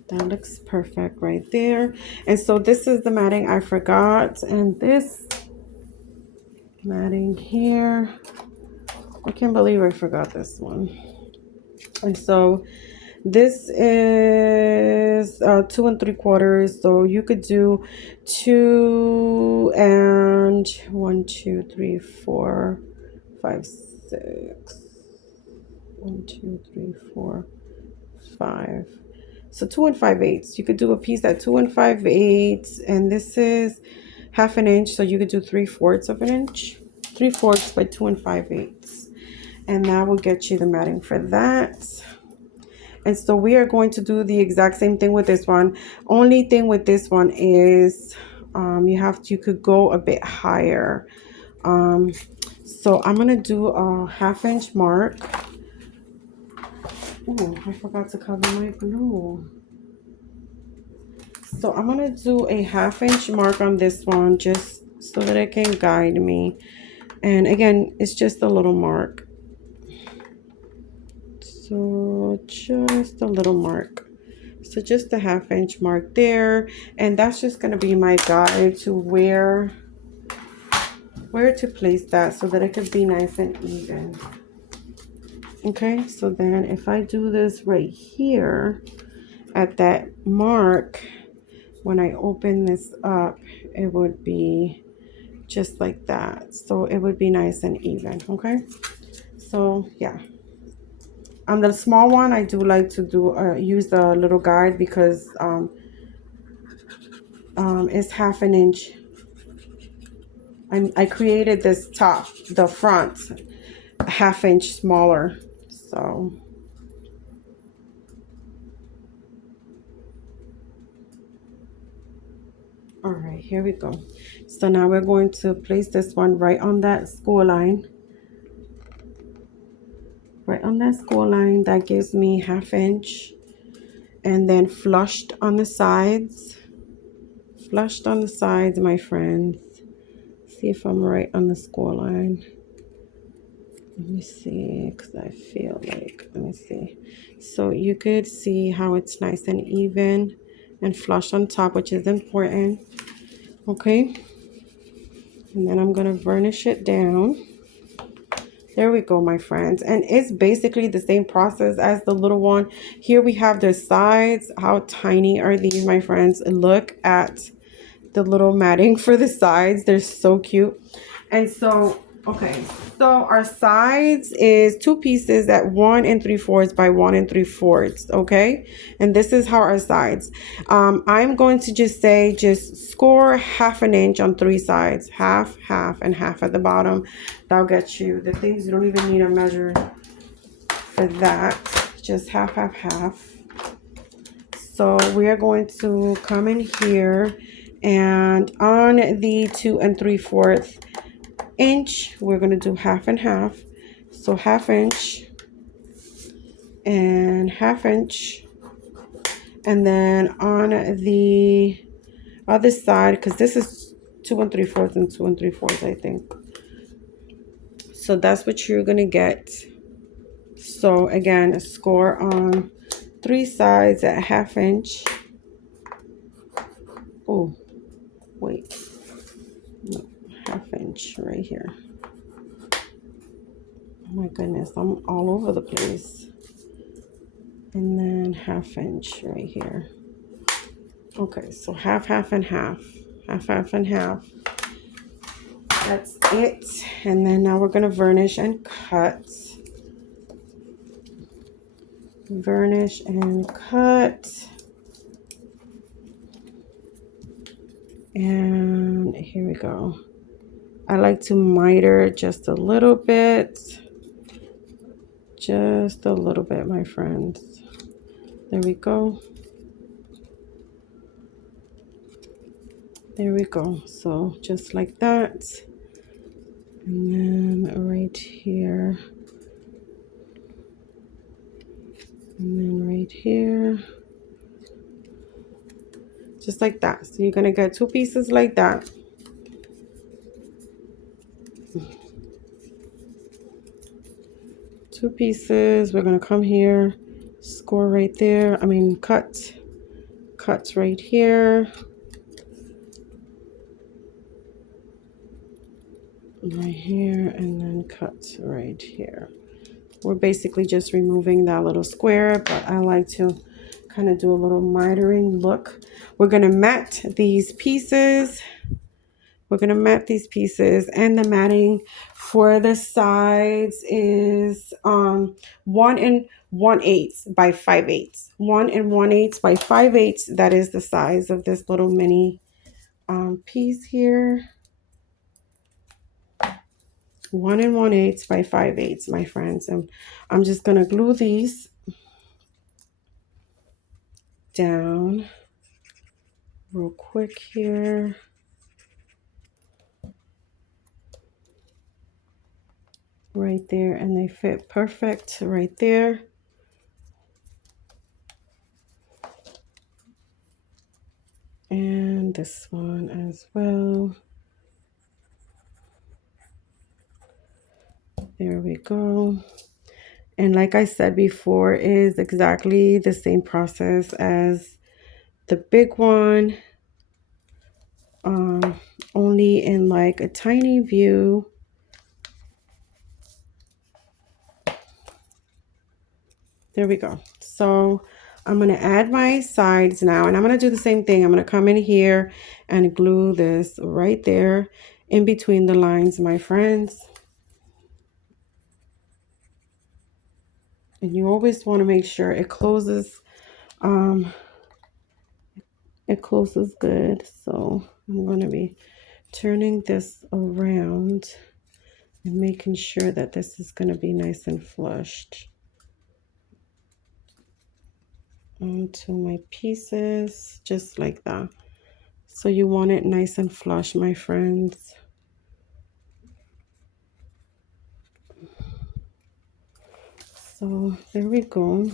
That looks perfect right there. And so this is the matting I forgot, and this matting here, I can't believe I forgot this one. And so this is 2 3/4, so you could do 2 and 1 2 3 4 5 6 1 2 3 4 5. So 2 5/8. You could do a piece at 2 5/8, and this is 1/2 inch, so you could do 3/4 of an inch, 3/4 by 2 5/8, and that will get you the matting for that. And so we are going to do the exact same thing with this one. Only thing with this one is you could go a bit higher. So I'm gonna do a 1/2 inch mark. Oh, I forgot to cover my glue. So I'm gonna do a 1/2 inch mark on this one just so that it can guide me. And again, it's just a little mark. So just a little mark. So just a 1/2 inch mark there, and that's just going to be my guide to where to place that so that it could be nice and even. Okay, so then if I do this right here at that mark, when I open this up, it would be just like that. So it would be nice and even. Okay, so yeah. On the small one, I do like to do use the little guide because it's 1/2 inch. I created this top, the front, 1/2 inch smaller. So, all right, here we go. So now we're going to place this one right on that score line. Right on that score line, that gives me 1/2 inch. And then flushed on the sides. Flushed on the sides, my friends. See if I'm right on the score line. Let me see, because I feel like, let me see. So you could see how it's nice and even and flush on top, which is important. Okay. And then I'm going to varnish it down. There we go, my friends. And it's basically the same process as the little one. Here we have the sides. How tiny are these, my friends? Look at the little matting for the sides. They're so cute. And so, okay, so our sides is 2 pieces at 1 3/4 by 1 3/4. Okay, and this is how our sides. I'm going to just say just score 1/2 inch on 3 sides, half, half, and half at the bottom. That'll get you the things. You don't even need a measure for that. Just half, half, half. So we are going to come in here, and on the 2 3/4 inch, we're going to do half and half. So 1/2 inch and 1/2 inch. And then on the other side, because this is 2 3/4 and 2 3/4, I think. So that's what you're going to get. So again, score on 3 sides at 1/2 inch. Oh, wait. No, 1/2 inch right here. Oh my goodness, I'm all over the place. And then 1/2 inch right here. Okay, so half, half, and half. Half, half, and half. That's it. And then now we're going to varnish and cut. Varnish and cut. And here we go. I like to miter just a little bit. Just a little bit, my friends. There we go. There we go. So just like that. And then right here. And then right here. Just like that. So you're going to get 2 pieces like that. Two pieces. We're going to come here, score right there. I mean, cut right here. Right here, and then cut right here. We're basically just removing that little square, but I like to kind of do a little mitering look. We're going to mat these pieces. We're going to mat these pieces, and the matting for the sides is 1 1/8 by 5/8. 1 1/8 by 5/8. That is the size of this little mini piece here. 1 1/8 by 5/8, my friends. And I'm just going to glue these down real quick here. Right there, and they fit perfect right there. And this one as well. There we go. And like I said before, is exactly the same process as the big one, only in like a tiny view. There we go. So I'm going to add my sides now, and I'm going to do the same thing. I'm going to come in here and glue this right there in between the lines, my friends. And you always want to make sure it closes good. So I'm going to be turning this around and making sure that this is going to be nice and flushed onto my pieces, just like that. So you want it nice and flush, my friends. So there we go.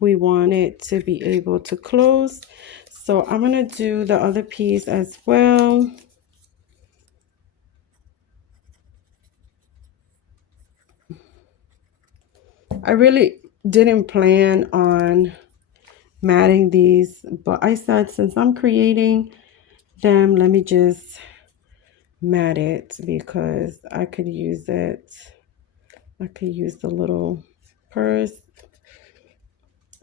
We want it to be able to close. So I'm going to do the other piece as well. I really didn't plan on matting these, but I said since I'm creating them, let me just mat it because I could use it. I could use the little purse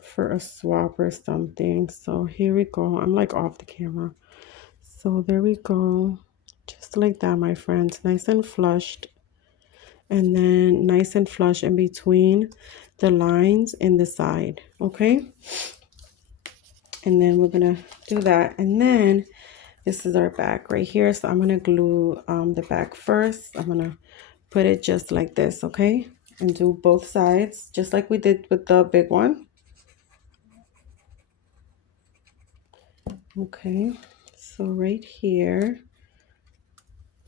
for a swap or something. So here we go. I'm like off the camera. So there we go. Just like that, my friends. Nice and flushed. And then nice and flush in between the lines in the side. Okay. And then we're going to do that. And then this is our back right here. So I'm going to glue the back first. I'm going to put it just like this. Okay. And do both sides just like we did with the big one. Okay. So right here,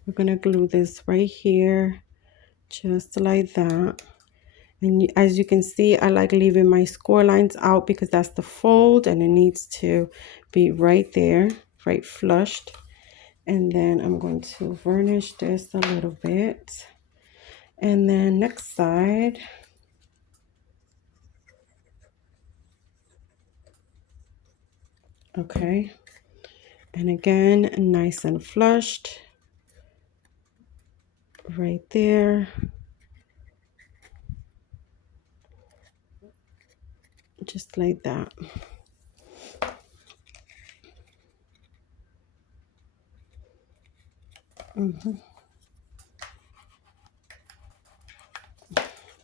we're going to glue this right here, just like that. And as you can see, I like leaving my score lines out because that's the fold and it needs to be right there, right flushed. And then I'm going to varnish this a little bit. And then next side. Okay. And again, nice and flushed right there. Just like that.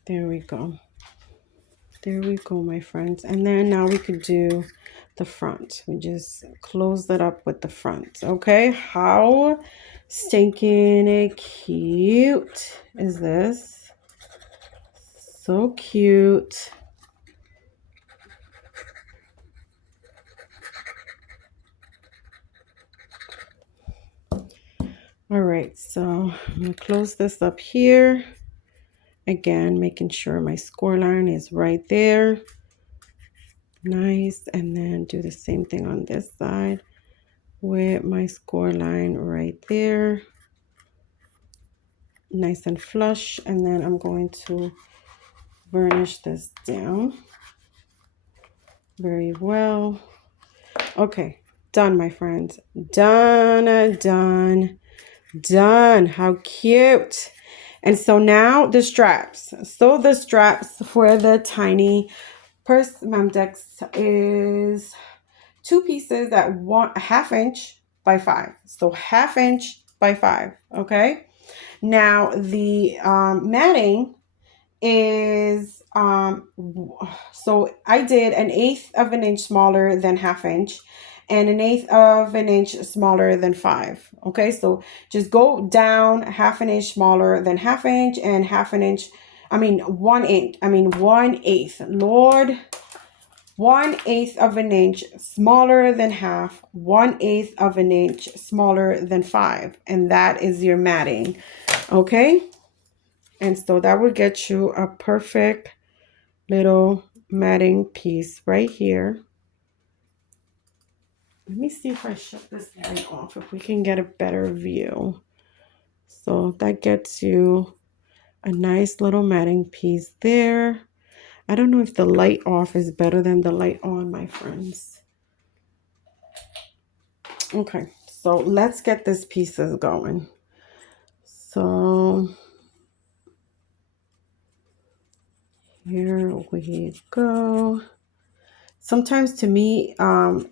There we go. There we go, my friends. And then now we could do the front. We just close that up with the front. Okay, how stinking cute is this? So cute. All right, so I'm gonna close this up here. Again, making sure my score line is right there. Nice. And then do the same thing on this side with my score line right there. Nice and flush. And then I'm going to varnish this down very well. Okay, done, my friends. Done, done, done. How cute. And so now the straps. So the straps for the tiny purse Memdex is 2 pieces at 1/2 inch by 5. So 1/2 inch by 5. Okay. Now the matting is so I did 1/8 of an inch smaller than 1/2 inch and 1/8 of an inch smaller than 5. Okay, so just go down 1/2 an inch smaller than 1/2 inch and 1/2 an inch, 1/8, Lord, 1/8 of an inch smaller than 1/2, 1/8 of an inch smaller than 5, and that is your matting. Okay. And so that will get you a perfect little matting piece right here. Let me see if I shut this light off, if we can get a better view. So that gets you a nice little matting piece there. I don't know if the light off is better than the light on, my friends. Okay, so let's get this pieces going. So here we go. Sometimes to me,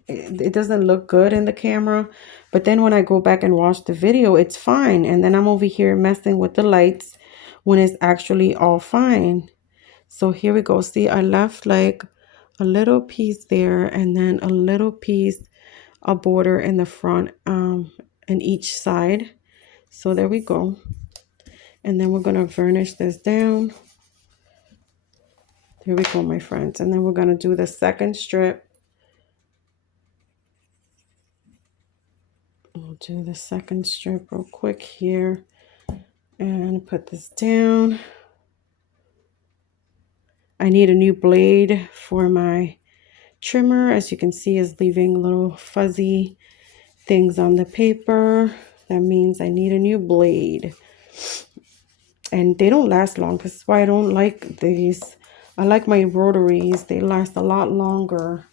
it doesn't look good in the camera, but then when I go back and watch the video, it's fine. And then I'm over here messing with the lights when it's actually all fine. So here we go. See, I left like a little piece there and then a little piece, a border in the front, and each side. So there we go. And then we're going to varnish this down. Here we go, my friends. And then we're going to do the second strip. We'll do the second strip real quick here and put this down. I need a new blade for my trimmer. As you can see, is leaving little fuzzy things on the paper. That means I need a new blade. And they don't last long. This is why I don't like these. I like my rotaries. They last a lot longer.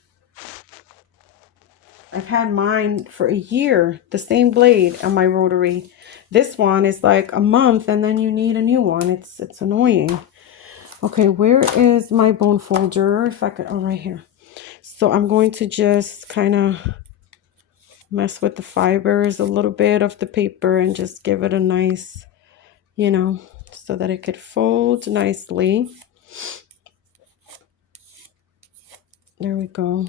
I've had mine for a year, the same blade on my rotary. This one is like a month and then you need a new one. It's annoying. Okay, where is my bone folder? If I could, oh, right here. So I'm going to just kind of mess with the fibers a little bit of the paper and just give it a nice, you know, so that it could fold nicely. There we go.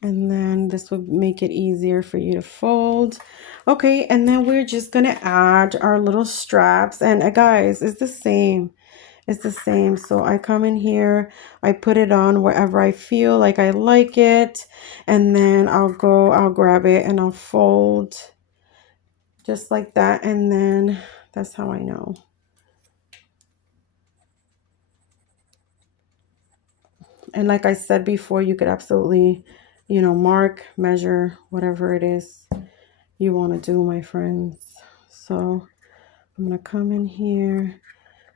And then this would make it easier for you to fold. Okay, and then we're just gonna add our little straps. And guys, it's the same. It's the same. So I come in here, I put it on wherever I feel like I like it, and then I'll grab it and I'll fold just like that. And then that's how I know. And like I said before, you could absolutely, you know, mark, measure, whatever it is you want to do, my friends. So I'm going to come in here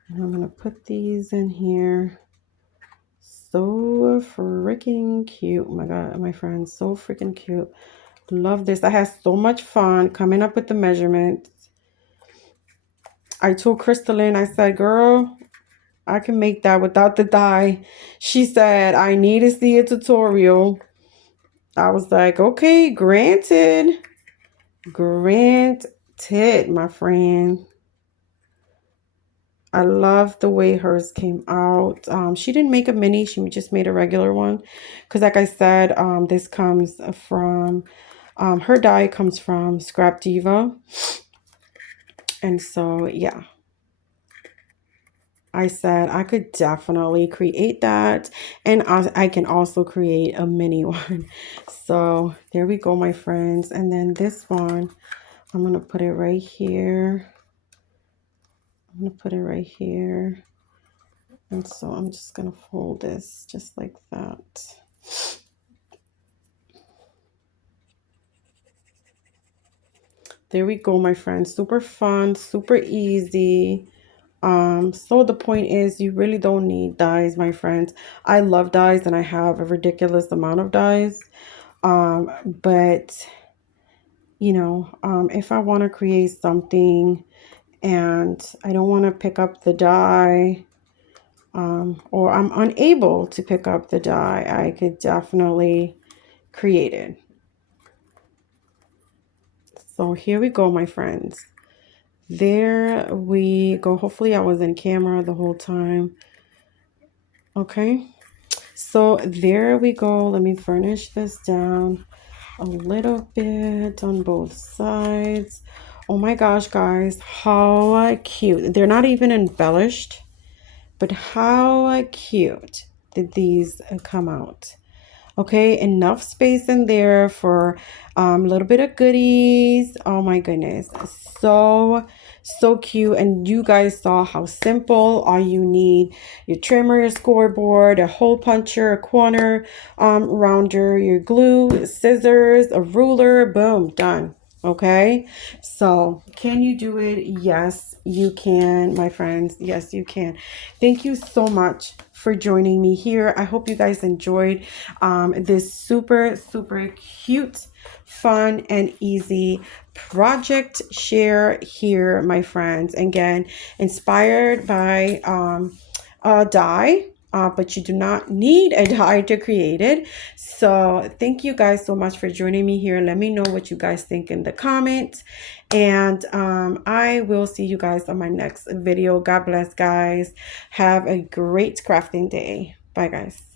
and I'm going to put these in here. So freaking cute. Oh my God, my friends, so freaking cute. Love this. I had so much fun coming up with the measurements. I told Crystalline, I said, girl, I can make that without the die. She said, I need to see a tutorial. I was like, okay, granted. Granted, my friend. I love the way hers came out. She didn't make a mini. She just made a regular one. Because like I said, this comes from, her die comes from Scrapdiva. And so, yeah. I said I could definitely create that, and I can also create a mini one. So there we go, my friends. And then this one, I'm going to put it right here. I'm going to put it right here. And so I'm just going to fold this just like that. There we go, my friends. Super fun, super easy. So the point is, you really don't need dies, my friends. I love dies and I have a ridiculous amount of dies. But you know, if I want to create something and I don't want to pick up the die, or I'm unable to pick up the die, I could definitely create it. So here we go, my friends. There we go. Hopefully I was in camera the whole time. Okay, so there we go. Let me furnish this down a little bit on both sides. Oh my gosh, guys, how cute. They're not even embellished, but how cute did these come out? Okay, enough space in there for a little bit of goodies. Oh my goodness, so cute. And you guys saw how simple. All you need, your trimmer, your scoreboard, a hole puncher, a corner rounder, your glue, scissors, a ruler, boom, done. Okay, so can you do it? Yes, you can, my friends. Yes, you can. Thank you so much for joining me here. I hope you guys enjoyed this super cute, fun, and easy project share here, my friends. Again, inspired by a die but you do not need a dye to create it. So thank you guys so much for joining me here. Let me know what you guys think in the comments, and I will see you guys on my next video. God bless, guys. Have a great crafting day. Bye, guys.